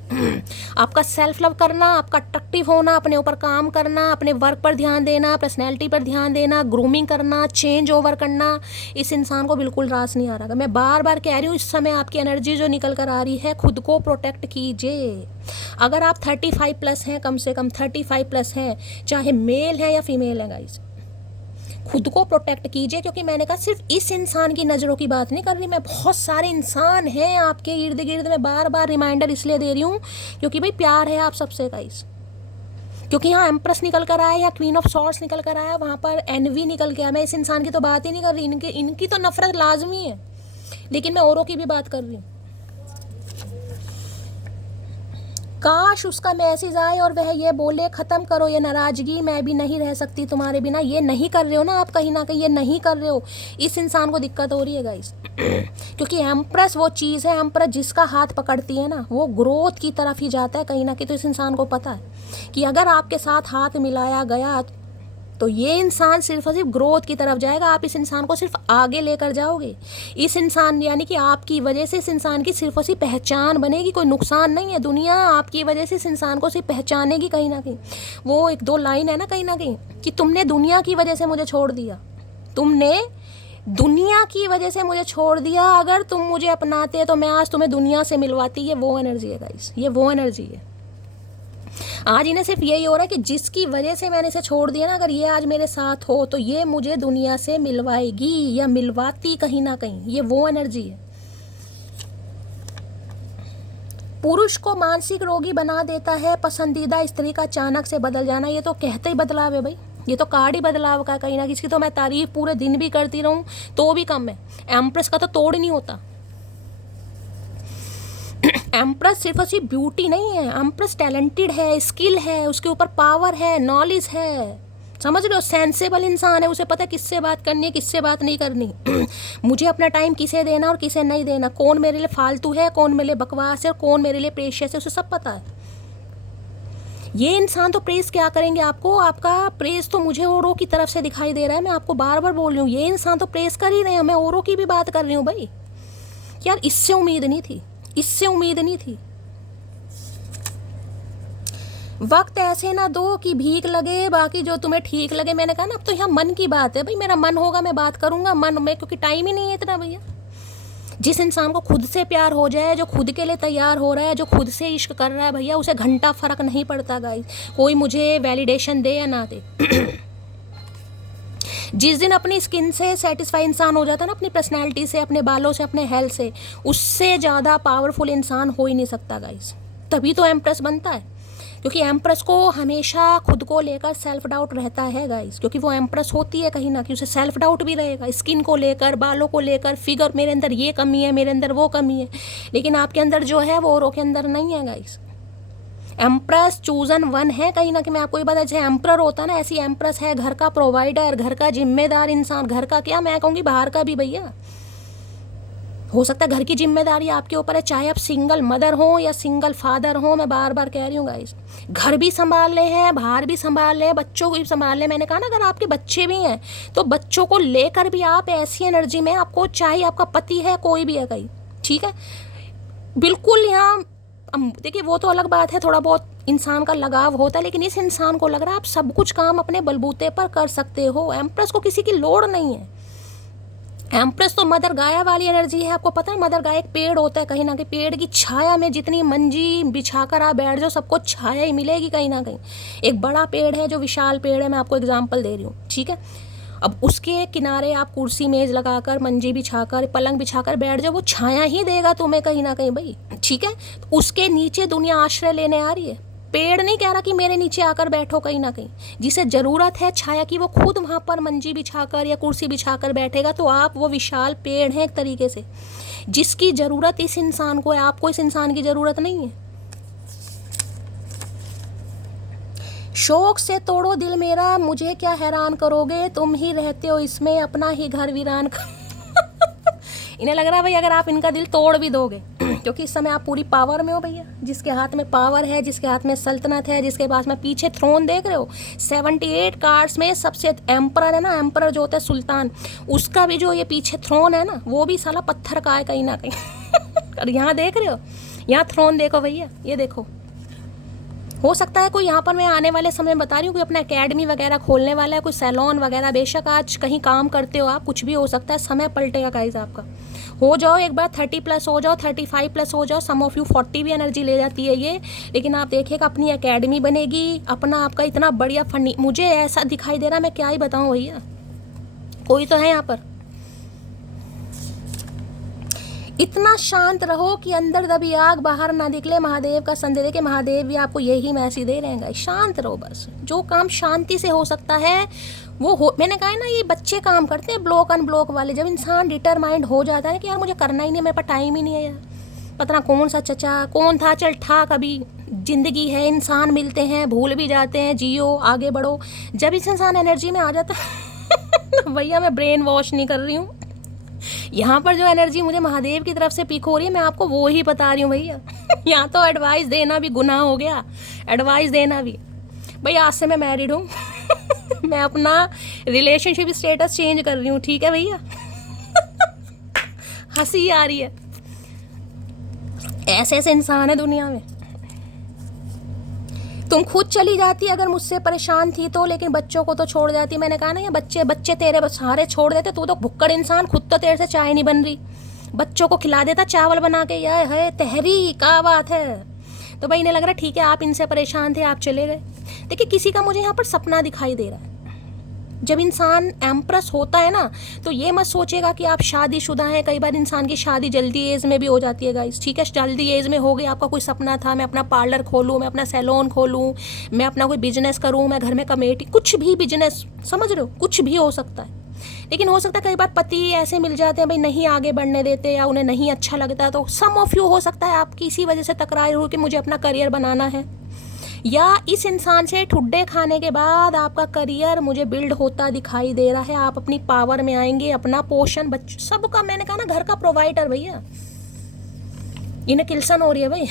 आपका सेल्फ लव करना, आपका अट्रैक्टिव होना, अपने ऊपर काम करना, अपने वर्क पर ध्यान देना, पर्सनैलिटी पर ध्यान देना, ग्रूमिंग करना, चेंज ओवर करना, इस इंसान को बिल्कुल रास नहीं आ रहा। मैं बार बार कह रही हूँ, इस समय आपकी एनर्जी जो निकल कर आ रही है, खुद को प्रोटेक्ट कीजिए। अगर आप 35 प्लस हैं, कम से कम 35 प्लस हैं, चाहे मेल हैं या फीमेल हैं गाइस, खुद को प्रोटेक्ट कीजिए। क्योंकि मैंने कहा सिर्फ इस इंसान की नज़रों की बात नहीं कर रही मैं, बहुत सारे इंसान हैं आपके इर्द गिर्द। मैं बार बार रिमाइंडर इसलिए दे रही हूँ क्योंकि भाई प्यार है आप सबसे गाइस। क्योंकि यहाँ एम्प्रेस निकल कर आया या क्वीन ऑफ सॉर्ड्स निकल कर आया, वहाँ पर एनवी निकल के आया। मैं इस इंसान की तो बात ही नहीं कर रही, इनकी तो नफरत लाजमी है, लेकिन मैं औरों की भी बात कर रही हूँ। काश उसका मैसेज आए और वह ये बोले, ख़त्म करो ये नाराज़गी, मैं भी नहीं रह सकती तुम्हारे बिना। ये नहीं कर रहे हो ना आप, कहीं ना कहीं ये नहीं कर रहे हो, इस इंसान को दिक्कत हो रही है गाइस। क्योंकि एम्प्रेस वो चीज़ है, एम्प्रेस जिसका हाथ पकड़ती है ना, वो ग्रोथ की तरफ ही जाता है कहीं ना कहीं। तो इस इंसान को पता है कि अगर आपके साथ हाथ मिलाया गया तो ये इंसान सिर्फ और सिर्फ ग्रोथ की तरफ जाएगा। आप इस इंसान को सिर्फ आगे लेकर जाओगे। इस इंसान यानी कि आपकी वजह से इस इंसान की सिर्फ और सिर्फ पहचान बनेगी, कोई नुकसान नहीं है। दुनिया आपकी वजह से इस इंसान को सिर्फ पहचानेगी कहीं ना कहीं। वो एक दो लाइन है ना कहीं ना कहीं कि तुमने दुनिया की वजह से मुझे छोड़ दिया, तुमने दुनिया की वजह से मुझे छोड़ दिया। अगर तुम मुझे अपनाते तो मैं आज तुम्हें दुनिया से मिलवाती। ये वो एनर्जी है गाइस, ये वो एनर्जी है। आज इन्हें सिर्फ यही हो रहा है कि जिसकी वजह से मैंने इसे छोड़ दिया ना, अगर ये आज मेरे साथ हो तो ये मुझे दुनिया से मिलवाएगी या मिलवाती कहीं ना कहीं। ये वो एनर्जी है। पुरुष को मानसिक रोगी बना देता है पसंदीदा स्त्री का अचानक से बदल जाना। ये तो कहते ही बदलाव है भाई, ये तो कार्ड ही बदलाव का कहीं ना। इसकी तो मैं तारीफ पूरे दिन भी करती रहूं तो भी कम है। एम्प्रेस का तो तोड़ नहीं होता। एम्प्रेस सिर्फ और सिर्फ ब्यूटी नहीं है, एम्प्रेस टैलेंटेड है, स्किल है, उसके ऊपर पावर है, नॉलेज है, समझ रहे हो। सेंसेबल इंसान है, उसे पता है किससे बात करनी है, किससे बात नहीं करनी। मुझे अपना टाइम किसे देना और किसे नहीं देना, कौन मेरे लिए फालतू है, कौन मेरे लिए बकवास है और कौन मेरे लिए प्रेशियस है, उसे सब पता है। ये इंसान तो प्रेस क्या करेंगे आपको, आपका प्रेस तो मुझे औरों की तरफ से दिखाई दे रहा है। मैं आपको बार बार बोल रही हूँ, ये इंसान तो प्रेस कर ही रहे हैं। मैं औरों की भी बात कर रही हूँ भाई। यार इससे उम्मीद नहीं थी, इससे उम्मीद नहीं थी। वक्त ऐसे ना दो कि भीख लगे, बाकी जो तुम्हें ठीक लगे। मैंने कहा ना, अब तो यहाँ मन की बात है भाई। मेरा मन होगा मैं बात करूंगा, मन में, क्योंकि टाइम ही नहीं है इतना भैया। जिस इंसान को खुद से प्यार हो जाए, जो खुद के लिए तैयार हो रहा है, जो खुद से इश्क कर रहा है भैया, उसे घंटा फर्क नहीं पड़ता गाइस, कोई मुझे वैलिडेशन दे या ना दे। जिस दिन अपनी स्किन से सेटिस्फाई इंसान हो जाता है ना, अपनी पर्सनैलिटी से, अपने बालों से, अपने हेल्थ से, उससे ज़्यादा पावरफुल इंसान हो ही नहीं सकता गाइस। तभी तो एम्प्रेस बनता है। क्योंकि एम्प्रेस को हमेशा खुद को लेकर सेल्फ डाउट रहता है गाइस। क्योंकि वो एम्प्रेस होती है कहीं ना कहीं, उसे सेल्फ डाउट भी रहेगा, स्किन को लेकर, बालों को लेकर, फिगर, मेरे अंदर ये कमी है, मेरे अंदर वो कमी है। लेकिन आपके अंदर जो है वो औरों के अंदर नहीं है गाइस। एम्प्रेस चूजन वन है कहीं ना कहीं। मैं आपको ये बता, जैसे एम्प्रर होता है ना, ऐसी एम्प्रेस है घर का प्रोवाइडर, घर का जिम्मेदार इंसान, घर का क्या मैं कहूँगी बाहर का भी भैया। हो सकता है घर की जिम्मेदारी आपके ऊपर है, चाहे आप सिंगल मदर हो या सिंगल फादर हो। मैं बार बार कह रही हूँ गाइस, घर भी संभाल रहे हैं, बाहर भी संभाल रहे हैं, बच्चों को भी संभाल रहे हैं। मैंने कहा ना, अगर आपके बच्चे भी हैं तो बच्चों को लेकर भी आप ऐसी एनर्जी में, आपको चाहे आपका पति है, कोई भी है कहीं, ठीक है, बिल्कुल। यहाँ देखिए वो तो अलग बात है, थोड़ा बहुत इंसान का लगाव होता है, लेकिन इस इंसान को लग रहा है आप सब कुछ काम अपने बलबूते पर कर सकते हो। एम्प्रेस को किसी की लोड़ नहीं है। एम्प्रेस तो मदर गाया वाली एनर्जी है। आपको पता है मदर गाय एक पेड़ होता है कहीं ना कहीं, पेड़ की छाया में जितनी मंजी बिछाकर आप बैठ जाओ, सबको छाया ही मिलेगी कहीं ना कहीं। एक बड़ा पेड़ है जो विशाल पेड़ है, मैं आपको एग्जांपल दे रही हूँ, ठीक है। अब उसके किनारे आप कुर्सी मेज लगाकर, मंजी बिछाकर, पलंग बिछाकर बैठ जाओ, वो छाया ही देगा तुम्हें कहीं ना कहीं भाई, ठीक है। तो उसके नीचे दुनिया आश्रय लेने आ रही है। पेड़ नहीं कह रहा कि मेरे नीचे आकर बैठो कहीं ना कहीं। जिसे ज़रूरत है छाया की, वो खुद वहाँ पर मंजी बिछाकर या कुर्सी बिछाकर बैठेगा। तो आप वो विशाल पेड़ हैं एक तरीके से, जिसकी ज़रूरत इस इंसान को है, आपको इस इंसान की ज़रूरत नहीं है। शौक से तोड़ो दिल मेरा, मुझे क्या हैरान करोगे, तुम ही रहते हो इसमें, अपना ही घर वीरान कर। इन्हें लग रहा है भाई अगर आप इनका दिल तोड़ भी दोगे क्योंकि इस समय आप पूरी पावर में हो भैया। जिसके हाथ में पावर है, जिसके हाथ में सल्तनत है, जिसके पास में पीछे थ्रोन देख रहे हो, 78 कार्ड्स में सबसे एम्परर है ना, एम्परर जो होता है सुल्तान, उसका भी जो ये पीछे थ्रोन है ना, वो भी साला पत्थर का है कहीं ना कहीं। और यहाँ देख रहे हो, यहाँ थ्रोन देखो भैया, ये देखो। हो सकता है कोई यहाँ पर, मैं आने वाले समय में बता रही हूँ, कोई अपना एकेडमी वगैरह खोलने वाला है, कोई सैलून वगैरह, बेशक आज कहीं काम करते हो आप, कुछ भी हो सकता है, समय पलटेगा गाइस आपका। हो जाओ एक बार 30+ हो जाओ, 35+ हो जाओ, सम ऑफ यू 40 भी एनर्जी ले जाती है ये, लेकिन आप देखिएगा अपनी एकेडमी बनेगी, अपना आपका इतना बढ़िया फंडी, मुझे ऐसा दिखाई दे रहा है, मैं क्या ही बताऊँ भैया। कोई तो है यहाँ पर। इतना शांत रहो कि अंदर दबी आग बाहर ना निकले, महादेव का संदेश दे के महादेव भी आपको यही मैसेज दे रहे हैं, शांत रहो बस। जो काम शांति से हो सकता है वो हो। मैंने कहा है ना, ये बच्चे काम करते हैं ब्लॉक अनब्लॉक वाले। जब इंसान डिटरमाइंड हो जाता है कि यार मुझे करना ही नहीं, मेरे पास टाइम ही नहीं है यार, पता ना कौन सा चचा कौन था, चल ठा, कभी जिंदगी है, इंसान मिलते हैं, भूल भी जाते हैं, जियो आगे बढ़ो। जब इस इंसान एनर्जी में आ जाता है भैया, मैं ब्रेन वॉश नहीं कर रही हूँ, यहाँ पर जो एनर्जी मुझे महादेव की तरफ से पिक हो रही है, मैं आपको वो ही बता रही हूँ भैया। यहाँ तो एडवाइस देना भी गुनाह हो गया, एडवाइस देना भी। भैया आज से मैं मैरिड हूँ मैं अपना रिलेशनशिप स्टेटस चेंज कर रही हूँ, ठीक है भैया। हंसी आ रही है, ऐसे ऐसे इंसान है दुनिया में। तुम खुद चली जाती अगर मुझसे परेशान थी तो, लेकिन बच्चों को तो छोड़ जाती। मैंने कहा ना, ये बच्चे तेरे सहारे छोड़ देते, तू तो भुक्कड़ इंसान, खुद तो तेरे से चाय नहीं बन रही, बच्चों को खिला देता चावल बना के, यार है तहरी क्या बात है। तो भाई इन्हें लग रहा ठीक है आप इनसे परेशान थे, आप चले गए। देखिए किसी का मुझे यहाँ पर सपना दिखाई दे रहा है। जब इंसान एम्प्रेस होता है ना, तो ये मत सोचेगा कि आप शादीशुदा हैं। कई बार इंसान की शादी जल्दी एज में भी हो जाती है गाइस, ठीक है, जल्दी एज में हो गई, आपका कोई सपना था, मैं अपना पार्लर खोलूँ, मैं अपना सैलून खोलूँ, मैं अपना कोई बिजनेस करूँ, मैं घर में कमेटी, कुछ भी बिजनेस, समझ रहे हो, कुछ भी हो सकता है। लेकिन हो सकता है कई बार पति ऐसे मिल जाते हैं भाई, नहीं आगे बढ़ने देते या उन्हें नहीं अच्छा लगता है, तो सम ऑफ यू हो सकता है आपकी इसी वजह से तकरार हो कि मुझे अपना करियर बनाना है, या इस इंसान से ठुड्डे खाने के बाद आपका करियर मुझे बिल्ड होता दिखाई दे रहा है, आप अपनी पावर में आएंगे, अपना पोषण बच्चों सबका, मैंने कहा ना घर का प्रोवाइडर भैया। इन्हें किल्सन हो रही है भाई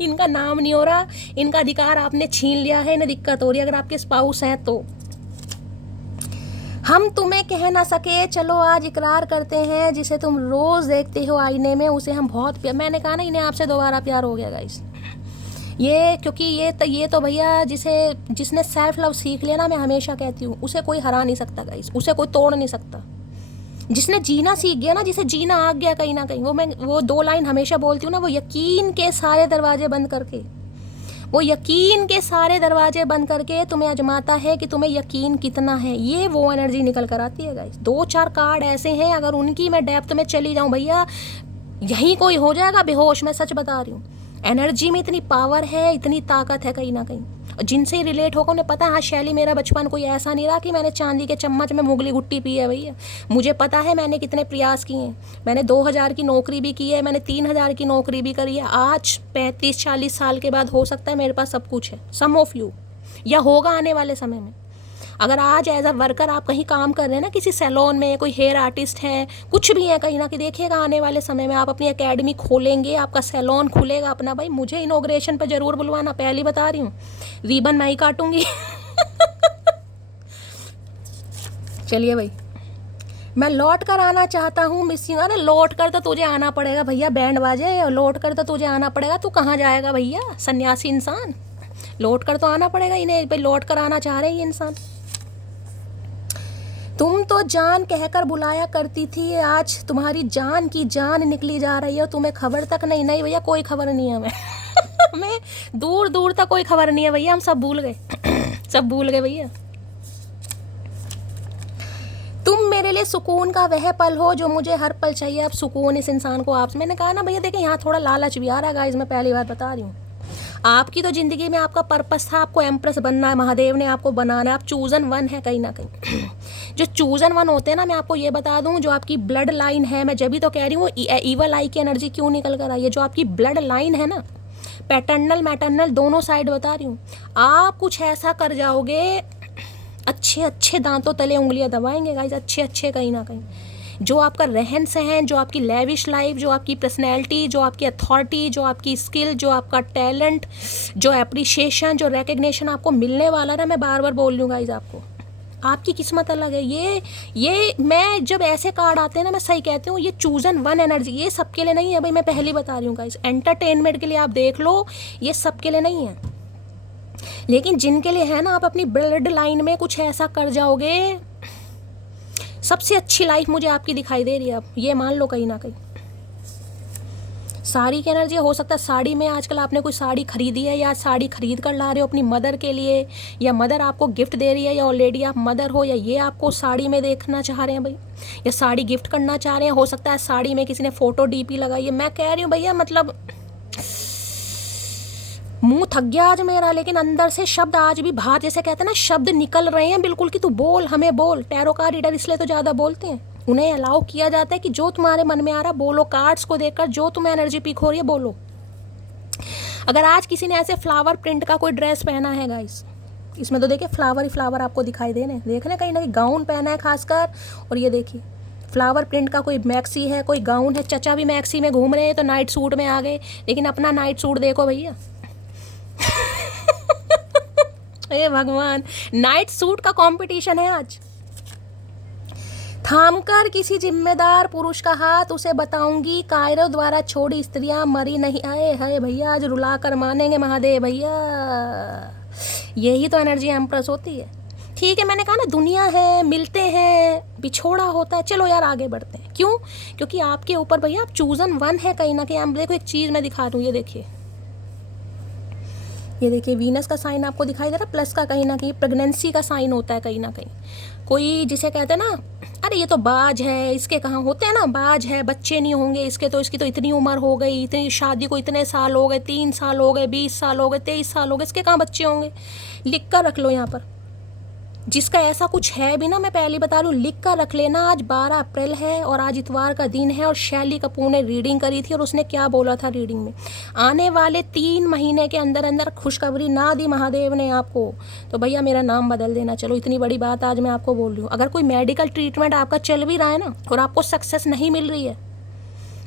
इनका नाम नहीं हो रहा, इनका अधिकार आपने छीन लिया है, इन्हें दिक्कत हो रही है अगर आपके स्पाउस हैं तो। हम तुम्हें कह ना सके, चलो आज इकरार करते हैं, जिसे तुम रोज देखते हो आईने में उसे हम बहुत प्यार। मैंने कहा ना इन्हें आपसे दोबारा प्यार हो गया गाइस, ये क्योंकि ये तो भैया जिसने सेल्फ लव सीख लिया ना, मैं हमेशा कहती हूँ उसे कोई हरा नहीं सकता गाइस, उसे कोई तोड़ नहीं सकता। जिसने जीना सीख गया ना, जिसे जीना आ गया कहीं ना कहीं, वो 2 लाइन हमेशा बोलती हूँ ना, वो यकीन के सारे दरवाजे बंद करके, वो यकीन के सारे दरवाजे बंद करके तुम्हें आजमाता है कि तुम्हें यकीन कितना है। ये वो एनर्जी निकल कर आती है गाइस। 2-4 कार्ड ऐसे हैं, अगर उनकी मैं डेप्थ में चली जाऊँ भैया, यहीं कोई हो जाएगा बेहोश, मैं सच बता रही हूँ। एनर्जी में इतनी पावर है, इतनी ताकत है कहीं ना कहीं। जिनसे रिलेट होगा उन्हें पता है, हाँ शैली मेरा बचपन कोई ऐसा नहीं रहा कि मैंने चांदी के चम्मच में मुगली गुट्टी पी है भैया। मुझे पता है मैंने कितने प्रयास किए हैं, मैंने 2000 की नौकरी भी की है, मैंने 3000 की नौकरी भी करी है। आज 35-40 साल के बाद हो सकता है मेरे पास सब कुछ है, सम ऑफ यू, या होगा आने वाले समय में। अगर आज एज अ वर्कर आप कहीं काम कर रहे हैं ना, किसी सैलून में, कोई हेयर आर्टिस्ट है, कुछ भी है कहीं ना कहीं, देखिएगा आने वाले समय में आप अपनी एकेडमी खोलेंगे, आपका सैलून खुलेगा अपना, भाई मुझे इनॉग्रेशन पे ज़रूर बुलवाना, पहले बता रही हूँ, रिबन मैं ही काटूंगी चलिए भाई, मैं लौट कर आना चाहता हूँ मिस यू। अरे लौट कर तो तुझे आना पड़ेगा भैया, बैंड बाजे, लौट कर तो तुझे आना पड़ेगा। तू कहाँ जाएगा भैया सन्यासी इंसान, लौट कर तो आना पड़ेगा। इन्हें भाई लौट कर आना चाह रहे हैं ये इंसान। तुम तो जान कहकर बुलाया करती थी, आज तुम्हारी जान की जान निकली जा रही है, तुम्हें खबर तक नहीं। नहीं भैया कोई खबर नहीं है हमें हमें दूर दूर तक कोई खबर नहीं है भैया, हम सब भूल गए सब भूल गए भैया। तुम मेरे लिए सुकून का वह पल हो जो मुझे हर पल चाहिए। अब सुकून इस इंसान को आपसे, मैंने कहा ना भैया देखिए यहाँ थोड़ा लालच भी आ रहा है गाइस, मैं पहली बार बता रही हूँ। आपकी तो ज़िंदगी में आपका पर्पस था, आपको एम्प्रेस बनना है, महादेव ने आपको बनाना है, आप चूजन वन है कहीं ना कहीं जो चूजन वन होते हैं ना, मैं आपको ये बता दूं, जो आपकी ब्लड लाइन है, मैं जब भी तो कह रही हूँ ईवल आई की एनर्जी क्यों निकल कर आई है, जो आपकी ब्लड लाइन है ना, पैटर्नल मैटर्नल दोनों साइड बता रही हूँ, आप कुछ ऐसा कर जाओगे, अच्छे अच्छे दांतों तले उंगलियां दबाएंगे गाइस, अच्छे अच्छे कहीं ना कहीं। जो आपका रहन सहन, जो आपकी लेविश लाइफ, जो आपकी पर्सनैलिटी, जो आपकी अथॉरिटी, जो आपकी स्किल, जो आपका टैलेंट, जो एप्रिशिएशन, जो रिकग्निशन आपको मिलने वाला ना, मैं बार बार बोल लूँगा गाइस आपको, आपकी किस्मत अलग है। ये मैं जब ऐसे कार्ड आते हैं ना, मैं सही कहती हूँ, ये चूजन वन एनर्जी, ये सबके लिए नहीं है भाई, मैं पहले बता रही हूँ गाइस। एंटरटेनमेंट के लिए आप देख लो, ये सबके लिए नहीं है, लेकिन जिनके लिए है ना, आप अपनी ब्लड लाइन में कुछ ऐसा कर जाओगे, सबसे अच्छी लाइफ मुझे आपकी दिखाई दे रही है। अब ये मान लो कहीं ना कहीं साड़ी की एनर्जी हो सकता है। साड़ी में आजकल आपने कोई साड़ी खरीदी है, या साड़ी खरीद कर ला रहे हो अपनी मदर के लिए, या मदर आपको गिफ्ट दे रही है, या ऑलरेडी आप मदर हो, या ये आपको साड़ी में देखना चाह रहे हैं भाई, या साड़ी गिफ्ट करना चाह रहे हैं। हो सकता है साड़ी में किसी ने फोटो डीपी लगाई है। मैं कह रही हूँ भैया, मतलब मुंह थक गया आज मेरा, लेकिन अंदर से शब्द आज भी बाहर, जैसे कहते हैं ना, शब्द निकल रहे हैं बिल्कुल कि तू बोल, हमें बोल। टैरो कार्ड रीडर इसलिए तो ज़्यादा बोलते हैं, उन्हें अलाउ किया जाता है कि जो तुम्हारे मन में आ रहा बोलो। कार्ड्स को देखकर जो तुम्हें एनर्जी पिक हो रही है बोलो। अगर आज किसी ने ऐसे फ्लावर प्रिंट का कोई ड्रेस पहना है गाइस, इसमें तो देखिए फ्लावर ही फ्लावर आपको दिखाई दे रहे हैं, देख रहे कहीं ना कहीं गाउन पहना है खासकर, और ये देखिए फ्लावर प्रिंट का कोई मैक्सी है, कोई गाउन है। चचा भी मैक्सी में घूम रहे हैं तो नाइट सूट में आ गए, लेकिन अपना नाइट सूट देखो भैया। हे भगवान, नाइट सूट का कंपटीशन है आज। थामकर किसी जिम्मेदार पुरुष का हाथ, उसे बताऊंगी कायरों द्वारा छोड़ी स्त्रियां मरी नहीं। आए हाय भैया, आज रुला कर मानेंगे महादेव भैया। यही तो एनर्जी एम्प्रेस होती है। ठीक है, मैंने कहा ना, दुनिया है, मिलते हैं, बिछोड़ा होता है, चलो यार आगे बढ़ते हैं। क्यों? क्योंकि आपके ऊपर भैया आप चूजन वन है कहीं ना कहीं। आप देखो, एक चीज़ मैं दिखा दूँ, ये देखिए, ये देखिए वीनस का साइन आपको दिखाई दे रहा है, प्लस का कहीं ना कहीं प्रेगनेंसी का साइन होता है कहीं ना कहीं। कोई जिसे कहते हैं ना, अरे ये तो बाज है, इसके कहाँ होते हैं ना, बाज है, बच्चे नहीं होंगे इसके, तो इसकी तो इतनी उम्र हो गई, इतनी शादी को इतने साल हो गए, 3 साल हो गए, 20 साल हो गए, 23 साल हो गए, इसके कहाँ बच्चे होंगे। लिख कर रख लो यहाँ पर, जिसका ऐसा कुछ है भी ना, मैं पहले बता रही हूँ, लिख कर रख लेना। आज 12 अप्रैल है और आज इतवार का दिन है, और शैली कपूर ने रीडिंग करी थी, और उसने क्या बोला था रीडिंग में, आने वाले 3 महीने के अंदर अंदर खुशखबरी ना दी महादेव ने आपको, तो भैया मेरा नाम बदल देना। चलो, इतनी बड़ी बात आज मैं आपको बोल रही हूँ। अगर कोई मेडिकल ट्रीटमेंट आपका चल भी रहा है ना, और आपको सक्सेस नहीं मिल रही है,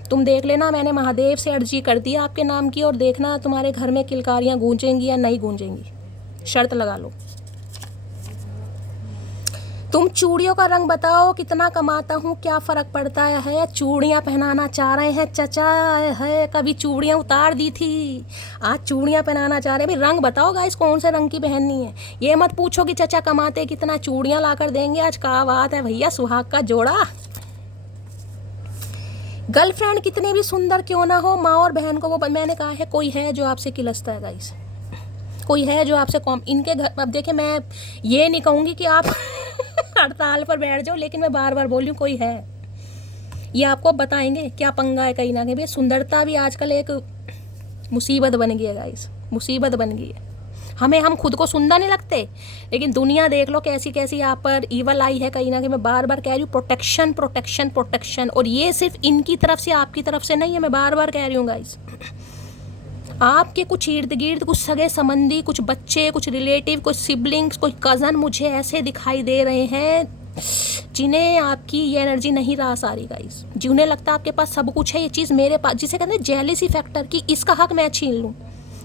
तुम देख लेना, मैंने महादेव से अर्जी कर दी आपके नाम की, और देखना तुम्हारे घर में किलकारियाँ गूंजेंगी या नहीं गूंजेंगी। शर्त लगा लो। तुम चूड़ियों का रंग बताओ, कितना कमाता हूँ, क्या फ़र्क पड़ता है। चूड़ियाँ पहनाना चाह रहे हैं चचा, है कभी चूड़ियाँ उतार दी थी, आज चूड़ियाँ पहनाना चाह रहे हैं। भाई रंग बताओ गाइस, कौन से रंग की पहननी है। ये मत पूछो कि चचा कमाते कितना, चूड़ियाँ ला कर देंगे। आज क्या बात है भैया, सुहाग का जोड़ा। गर्लफ्रेंड कितनी भी सुंदर क्यों ना हो, माँ और बहन को वो, मैंने कहा है कोई है जो आपसे किलसता है गाइस, कोई है जो आपसे इनके घर। अब देखिए, मैं ये नहीं कहूँगी कि आप हड़ताल पर बैठ जाओ, लेकिन मैं बार बार बोल रही हूँ, कोई है, ये आपको बताएंगे क्या पंगा है कहीं ना कहीं। सुंदरता भी आजकल एक मुसीबत बन गई है गाइस, मुसीबत बन गई है। हम खुद को सुंदर नहीं लगते, लेकिन दुनिया देख लो कैसी कैसी आप पर ईवल आई है कहीं ना कहीं। मैं बार बार कह रही हूँ, प्रोटेक्शन प्रोटेक्शन प्रोटेक्शन, और ये सिर्फ इनकी तरफ से आपकी तरफ से नहीं है, मैं बार बार कह रही हूँ गाइस। आपके कुछ इर्द गिर्द कुछ सगे संबंधी, कुछ बच्चे, कुछ रिलेटिव, कुछ सिबलिंग्स, कोई कज़न मुझे ऐसे दिखाई दे रहे हैं जिन्हें आपकी ये एनर्जी नहीं रास आ रही गाइस, जिन्हें लगता है आपके पास सब कुछ है, ये चीज़ मेरे पास, जिसे कहते हैं जेलिसी फैक्टर, कि इसका हक मैं छीन लूँ,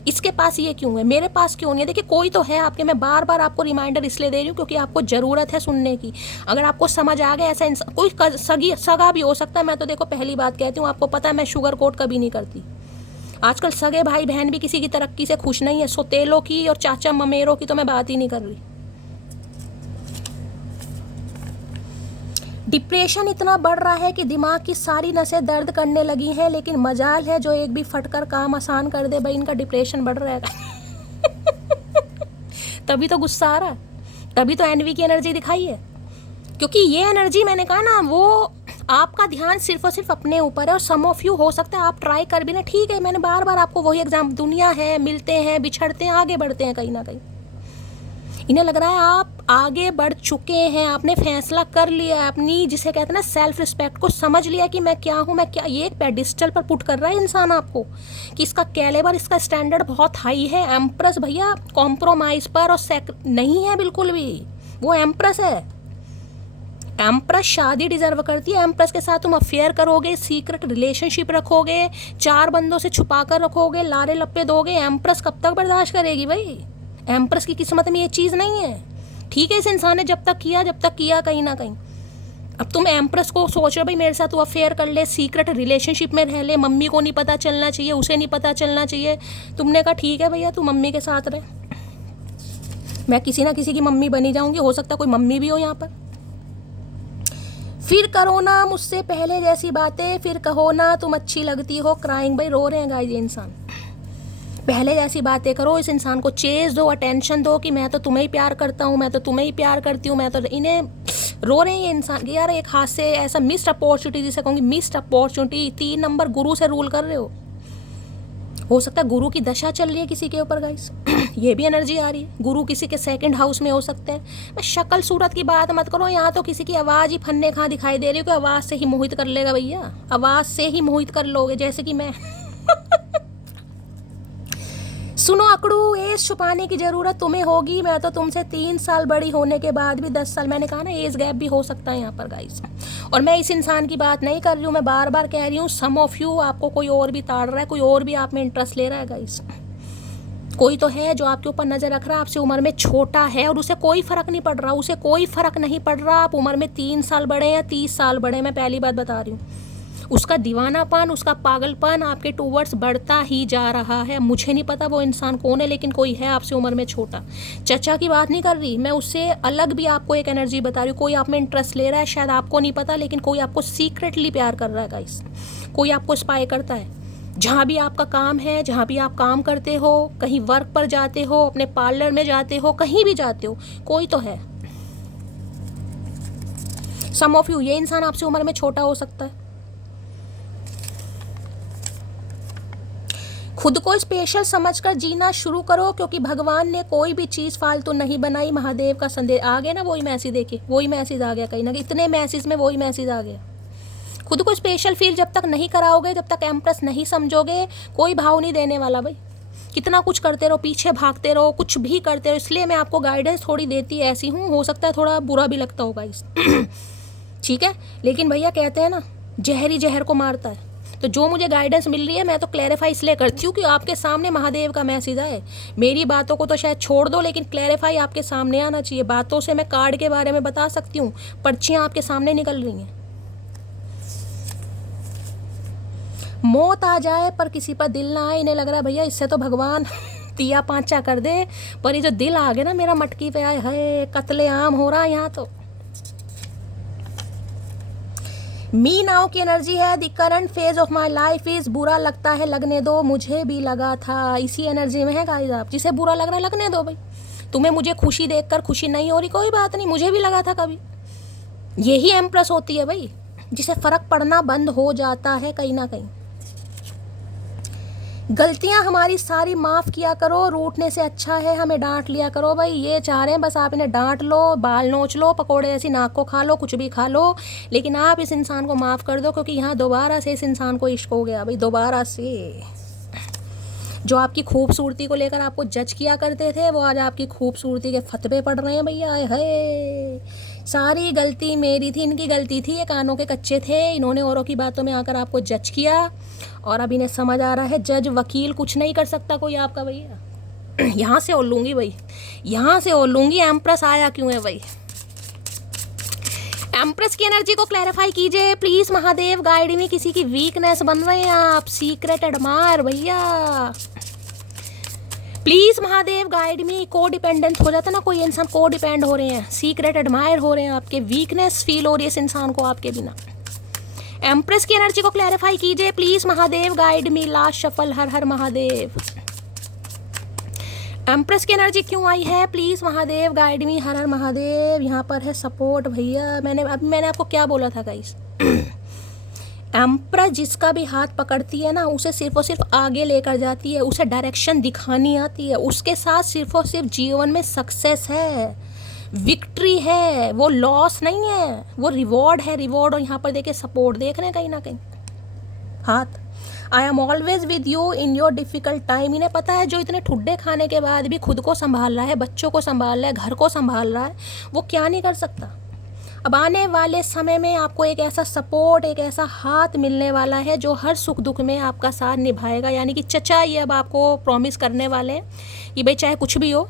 इसके पास ये क्यों है, मेरे पास क्यों नहीं है। देखिए, कोई तो है आपके। मैं बार बार आपको रिमाइंडर इसलिए दे रही हूँ क्योंकि आपको ज़रूरत है सुनने की। अगर आपको समझ आ गया, ऐसा इंसान कोई सगा भी हो सकता है। मैं तो देखो पहली बात कहती हूँ, आपको पता है मैं शुगर कोट कभी नहीं करती। आजकल सगे भाई बहन भी किसी की तरक्की से खुश नहीं है। सोतेलों की और चाचा ममेरों की तो मैं बात ही नहीं कर रही। डिप्रेशन इतना बढ़ रहा है कि दिमाग की सारी नसें दर्द करने लगी हैं, लेकिन मजाल है जो एक भी फटकर काम आसान कर दे। भाई इनका डिप्रेशन बढ़ रहा है तभी तो गुस्सा आ रहा है, तभी तो एनवी की एनर्जी दिखाई है, क्योंकि ये एनर्जी मैंने कहा ना, वो आपका ध्यान सिर्फ और सिर्फ अपने ऊपर है। और सम ऑफ यू हो सकता है आप ट्राई कर भी ना, ठीक है, मैंने बार बार आपको वही एग्जाम, दुनिया है, मिलते हैं, बिछड़ते हैं, आगे बढ़ते हैं कहीं ना कहीं। इन्हें लग रहा है आप आगे बढ़ चुके हैं, आपने फैसला कर लिया है, अपनी जिसे कहते हैं ना सेल्फ रिस्पेक्ट को समझ लिया कि मैं क्या हूँ, मैं क्या। ये एक पेडिस्टल पर पुट कर रहा है इंसान आपको कि इसका कैलेबर, इसका स्टैंडर्ड बहुत हाई है। एम्प्रेस भैया कॉम्प्रोमाइज़ पर और नहीं है बिल्कुल भी, वो एम्प्रेस है। एम्प्रेस शादी डिजर्व करती है। एम्प्रेस के साथ तुम अफेयर करोगे, सीक्रेट रिलेशनशिप रखोगे, 4 बंदों से छुपा कर रखोगे, लारे लप्पे दोगे, एम्प्रेस कब तक बर्दाश्त करेगी भाई? एम्प्रेस की किस्मत में ये चीज़ नहीं है। ठीक है, इस इंसान ने जब तक किया कहीं ना कहीं। अब तुम एम्प्रेस को सोच रहे भाई मेरे साथ तू अफेयर कर ले, सीक्रेट रिलेशनशिप में रह ले, मम्मी को नहीं पता चलना चाहिए, उसे नहीं पता चलना चाहिए। तुमने कहा ठीक है भैया, तू मम्मी के साथ रहे, मैं किसी ना किसी की मम्मी बनी जाऊंगी, हो सकता है कोई मम्मी भी हो यहाँ पर। फिर करो ना मुझसे पहले जैसी बातें, फिर कहो ना तुम अच्छी लगती हो। क्राइंग भाई, रो रहे हैं गाइस ये इंसान। पहले जैसी बातें करो, इस इंसान को चेज दो, अटेंशन दो कि मैं तो तुम्हें ही प्यार करता हूँ, मैं तो तुम्हें ही प्यार करती हूँ, मैं तो इन्हें रो रहे हैं ये इंसान कि यार एक हाथ से ऐसा मिस्ड अपॉर्चुनिटी, जिसे कहूँगी मिस्ड अपॉर्चुनिटी। 3 नंबर गुरु से रूल कर रहे हो सकता है गुरु की दशा चल रही है किसी के ऊपर गाइस। ये भी एनर्जी आ रही है, गुरु किसी के 2nd हाउस में हो सकते हैं। मैं शक्ल सूरत की बात मत करो, यहाँ तो किसी की आवाज़ ही फन्ने खा दिखाई दे रही हो कि आवाज़ से ही मोहित कर लेगा भैया, आवाज़ से ही मोहित कर लोगे, जैसे कि मैं। सुनो अकड़ू, एज छुपाने की ज़रूरत तुम्हें होगी, मैं तो तुमसे 3 साल बड़ी होने के बाद भी 10 साल, मैंने कहा ना एज गैप भी हो सकता है यहाँ पर गाइस। और मैं इस इंसान की बात नहीं कर रही हूँ, मैं बार बार कह रही हूँ, सम ऑफ यू, आपको कोई और भी ताड़ रहा है, कोई और भी आप में इंटरेस्ट ले रहा है गाइस। कोई तो है जो आपके ऊपर नज़र रख रहा है, आपसे उम्र में छोटा है और उसे कोई फ़र्क नहीं पड़ रहा, उसे कोई फ़र्क नहीं पड़ रहा आप उम्र में 3 साल बड़े या 30 साल बड़े। मैं पहली बात बता रही हूँ, उसका दीवानापन, उसका पागलपन आपके टूवर्ड्स बढ़ता ही जा रहा है। मुझे नहीं पता वो इंसान कौन है, लेकिन कोई है आपसे उम्र में छोटा। चचा की बात नहीं कर रही मैं, उससे अलग भी आपको एक एनर्जी बता रही हूँ। कोई आप में इंटरेस्ट ले रहा है, शायद आपको नहीं पता, लेकिन कोई आपको सीक्रेटली प्यार कर रहा है गाइस। कोई आपको स्पाई करता है, जहाँ भी आपका काम है, जहाँ भी आप काम करते हो, कहीं वर्क पर जाते हो, अपने पार्लर में जाते हो, कहीं भी जाते हो, कोई तो है। सम ऑफ यू, ये इंसान आपसे उम्र में छोटा हो सकता है। खुद को स्पेशल समझकर जीना शुरू करो, क्योंकि भगवान ने कोई भी चीज़ फालतू नहीं बनाई। महादेव का संदेश आ गया ना, वही मैसेज देखिए, वही मैसेज आ गया कहीं ना, इतने मैसेज में वही मैसेज आ गया। खुद को स्पेशल फील जब तक नहीं कराओगे, जब तक एम्प्रेस नहीं समझोगे, कोई भाव नहीं देने वाला भाई। कितना कुछ करते रहो, पीछे भागते रहो, कुछ भी करते रहो। इसलिए मैं आपको गाइडेंस थोड़ी देती ऐसी हूँ, हो सकता है थोड़ा बुरा भी लगता होगा इस ठीक है, लेकिन भैया कहते हैं ना, जहरी जहर को मारता है। तो जो मुझे गाइडेंस मिल रही है, मैं तो क्लैरिफाई इसलिए करती हूँ कि आपके सामने महादेव का मैसेज आए। मेरी बातों को तो शायद छोड़ दो, लेकिन क्लैरिफाई आपके सामने आना चाहिए। बातों से मैं कार्ड के बारे में बता सकती हूँ, पर्चियाँ आपके सामने निकल रही हैं। मौत आ जाए पर किसी पर दिल ना आए, इन्हें लग रहा है भैया इससे तो भगवान तिया पांचा कर दे, पर ये जो दिल आ गया ना मेरा मटकी पे आए, है कत्ले आम हो रहा है यहाँ तो। मी नाउ की एनर्जी है, the current phase of my life is, बुरा लगता है लगने दो, मुझे भी लगा था। इसी एनर्जी में है गाइस आप, जिसे बुरा लग रहा है लगने दो भाई। तुम्हें मुझे खुशी देखकर खुशी नहीं हो रही, कोई बात नहीं, मुझे भी लगा था कभी। यही एम्प्रेस होती है भाई, जिसे फर्क पड़ना बंद हो जाता है कहीं ना कहीं। गलतियां हमारी सारी माफ़ किया करो, रूठने से अच्छा है हमें डांट लिया करो भाई। ये चाह रहे हैं बस आप इन्हें डांट लो, बाल नोच लो, पकोड़े जैसी नाक को खा लो, कुछ भी खा लो, लेकिन आप इस इंसान को माफ़ कर दो, क्योंकि यहाँ दोबारा से इस इंसान को इश्क हो गया भाई, दोबारा से। जो आपकी खूबसूरती को लेकर आपको जज किया करते थे, वो आज आपकी खूबसूरती के फतवे पड़ रहे हैं भैया। है सारी गलती मेरी थी, इनकी गलती थी, ये कानों के कच्चे थे, इन्होंने औरों की बातों में आकर आपको जज किया, और अब इन्हें समझ आ रहा है जज वकील कुछ नहीं कर सकता कोई आपका भैया। यहाँ से और लूँगी भाई, यहाँ से और लूँगी। एम्प्रेस आया क्यों है भाई? एम्प्रेस की एनर्जी को क्लैरिफाई कीजिए प्लीज़ महादेव, गाइड में किसी की वीकनेस बन रहे हैं आप, सीक्रेट एडमायर भैया, प्लीज़ महादेव गाइड मी। को डिपेंडेंस हो जाता है ना, कोई इंसान को डिपेंड हो रहे हैं, सीक्रेट एडमायर हो रहे हैं आपके, वीकनेस फील हो रही है इस इंसान को आपके बिना। एम्प्रेस की एनर्जी को क्लैरिफाई कीजिए please Mahadev, guide me. Last shuffle, Har Har Mahadev. Empress की एनर्जी क्यों आई है प्लीज़ महादेव, गाइड मी, हर हर महादेव। यहाँ पर है सपोर्ट भैया। मैंने आपको क्या बोला था गाइस? एम्प्रेस जिसका भी हाथ पकड़ती है ना, उसे सिर्फ और सिर्फ आगे लेकर जाती है, उसे डायरेक्शन दिखानी आती है, उसके साथ सिर्फ और सिर्फ जीवन में सक्सेस है, विक्ट्री है, वो लॉस नहीं है, वो रिवॉर्ड है, रिवॉर्ड। और यहाँ पर देखिए सपोर्ट देख रहे हैं कहीं ना कहीं हाथ। I am always with you in your difficult time. इन्हें पता है जो इतने ठुड्डे खाने के बाद भी खुद को संभाल रहा है, बच्चों को संभाल रहा है, घर को संभाल रहा है, वो क्या नहीं कर सकता। अब आने वाले समय में आपको एक ऐसा सपोर्ट, एक ऐसा हाथ मिलने वाला है जो हर सुख दुख में आपका साथ निभाएगा। यानी कि चचा ये अब आपको प्रॉमिस करने वाले हैं कि भाई चाहे कुछ भी हो,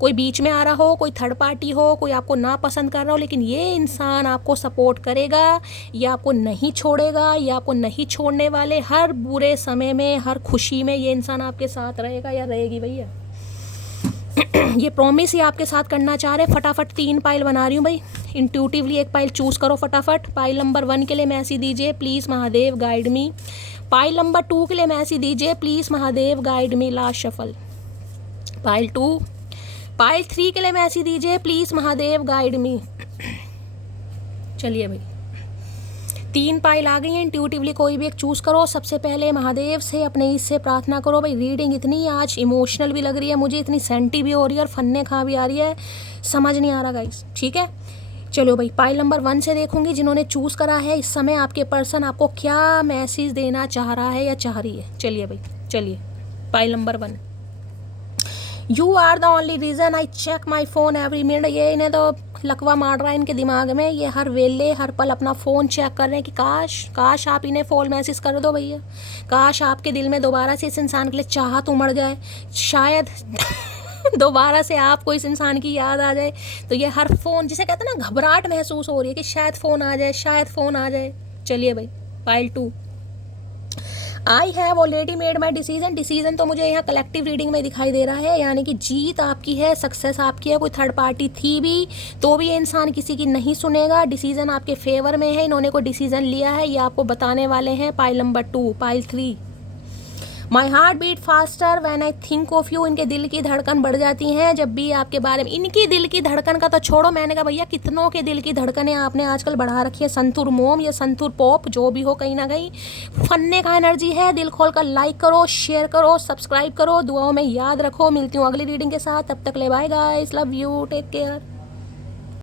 कोई बीच में आ रहा हो, कोई थर्ड पार्टी हो, कोई आपको ना पसंद कर रहा हो, लेकिन ये इंसान आपको सपोर्ट करेगा, ये आपको नहीं छोड़ेगा, ये आपको नहीं छोड़ने वाले। हर बुरे समय में, हर खुशी में ये इंसान आपके साथ रहेगा या रहेगी भैया। ये प्रॉमिस ही आपके साथ करना चाह रहे हैं। फटाफट 3 पाइल बना रही हूँ भाई, इंट्यूटिवली एक पाइल चूज़ करो फटाफट। पाइल नंबर 1 के लिए मैसेज दीजिए, please Mahadev guide me. Pile number 2 के लिए मैसेज दीजिए, please Mahadev guide me, last shuffle. Pile 2। Pile 3 के लिए मैसेज दीजिए, प्लीज़ महादेव गाइड मी। चलिए भाई 3 पाइल आ गई हैं, इंट्यूटिवली कोई भी एक चूज़ करो। सबसे पहले महादेव से अपने इससे प्रार्थना करो भाई। रीडिंग इतनी आज इमोशनल भी लग रही है मुझे, इतनी सेंटी भी हो रही है और फन्ने खा भी आ रही है, समझ नहीं आ रहा गाइस। ठीक है चलो भाई, पाइल नंबर 1 से देखूंगी जिन्होंने चूज़ करा है। इस समय आपके पर्सन आपको क्या मैसेज देना चाह रहा है या चाह रही है। चलिए भाई चलिए, pile number 1। You are the only reason I check my phone every minute. ये इन्हें तो लकवा मार रहा है इनके दिमाग में, ये हर वेले हर पल अपना फ़ोन चेक कर रहे हैं कि काश आप इन्हें फ़ोन मैसेज कर दो भैया। काश आपके दिल में दोबारा से इस इंसान के लिए चाहत उमड़ जाए, शायद दोबारा से आपको इस इंसान की याद आ जाए। तो ये हर फ़ोन, जिसे कहते हैं ना घबराहट महसूस हो रही है कि शायद फ़ोन आ जाए, शायद फ़ोन आ जाए। चलिए भाई pile 2। I have already made my decision. Decision तो मुझे यहाँ कलेक्टिव रीडिंग में दिखाई दे रहा है, यानी कि जीत आपकी है, सक्सेस आपकी है। कोई थर्ड पार्टी थी भी तो भी ये इंसान किसी की नहीं सुनेगा। डिसीजन आपके फेवर में है, इन्होंने कोई डिसीजन लिया है, ये आपको बताने वाले हैं। Pile number 2। Pile 3। My heart beat faster when I think of you. इनके दिल की धड़कन बढ़ जाती हैं जब भी आपके बारे में। इनकी दिल की धड़कन का तो छोड़ो, मैंने कहा भैया कितनों के दिल की धड़कनें आपने आजकल बढ़ा रखी है। संतूर मोम या संतूर पॉप जो भी हो, कहीं ना कहीं फन्ने का एनर्जी है। दिल खोल कर लाइक करो, शेयर करो, सब्सक्राइब करो, दुआओं में याद रखो। मिलती हूँ अगली रीडिंग के साथ, तब तक ले bye guys, love you, take care.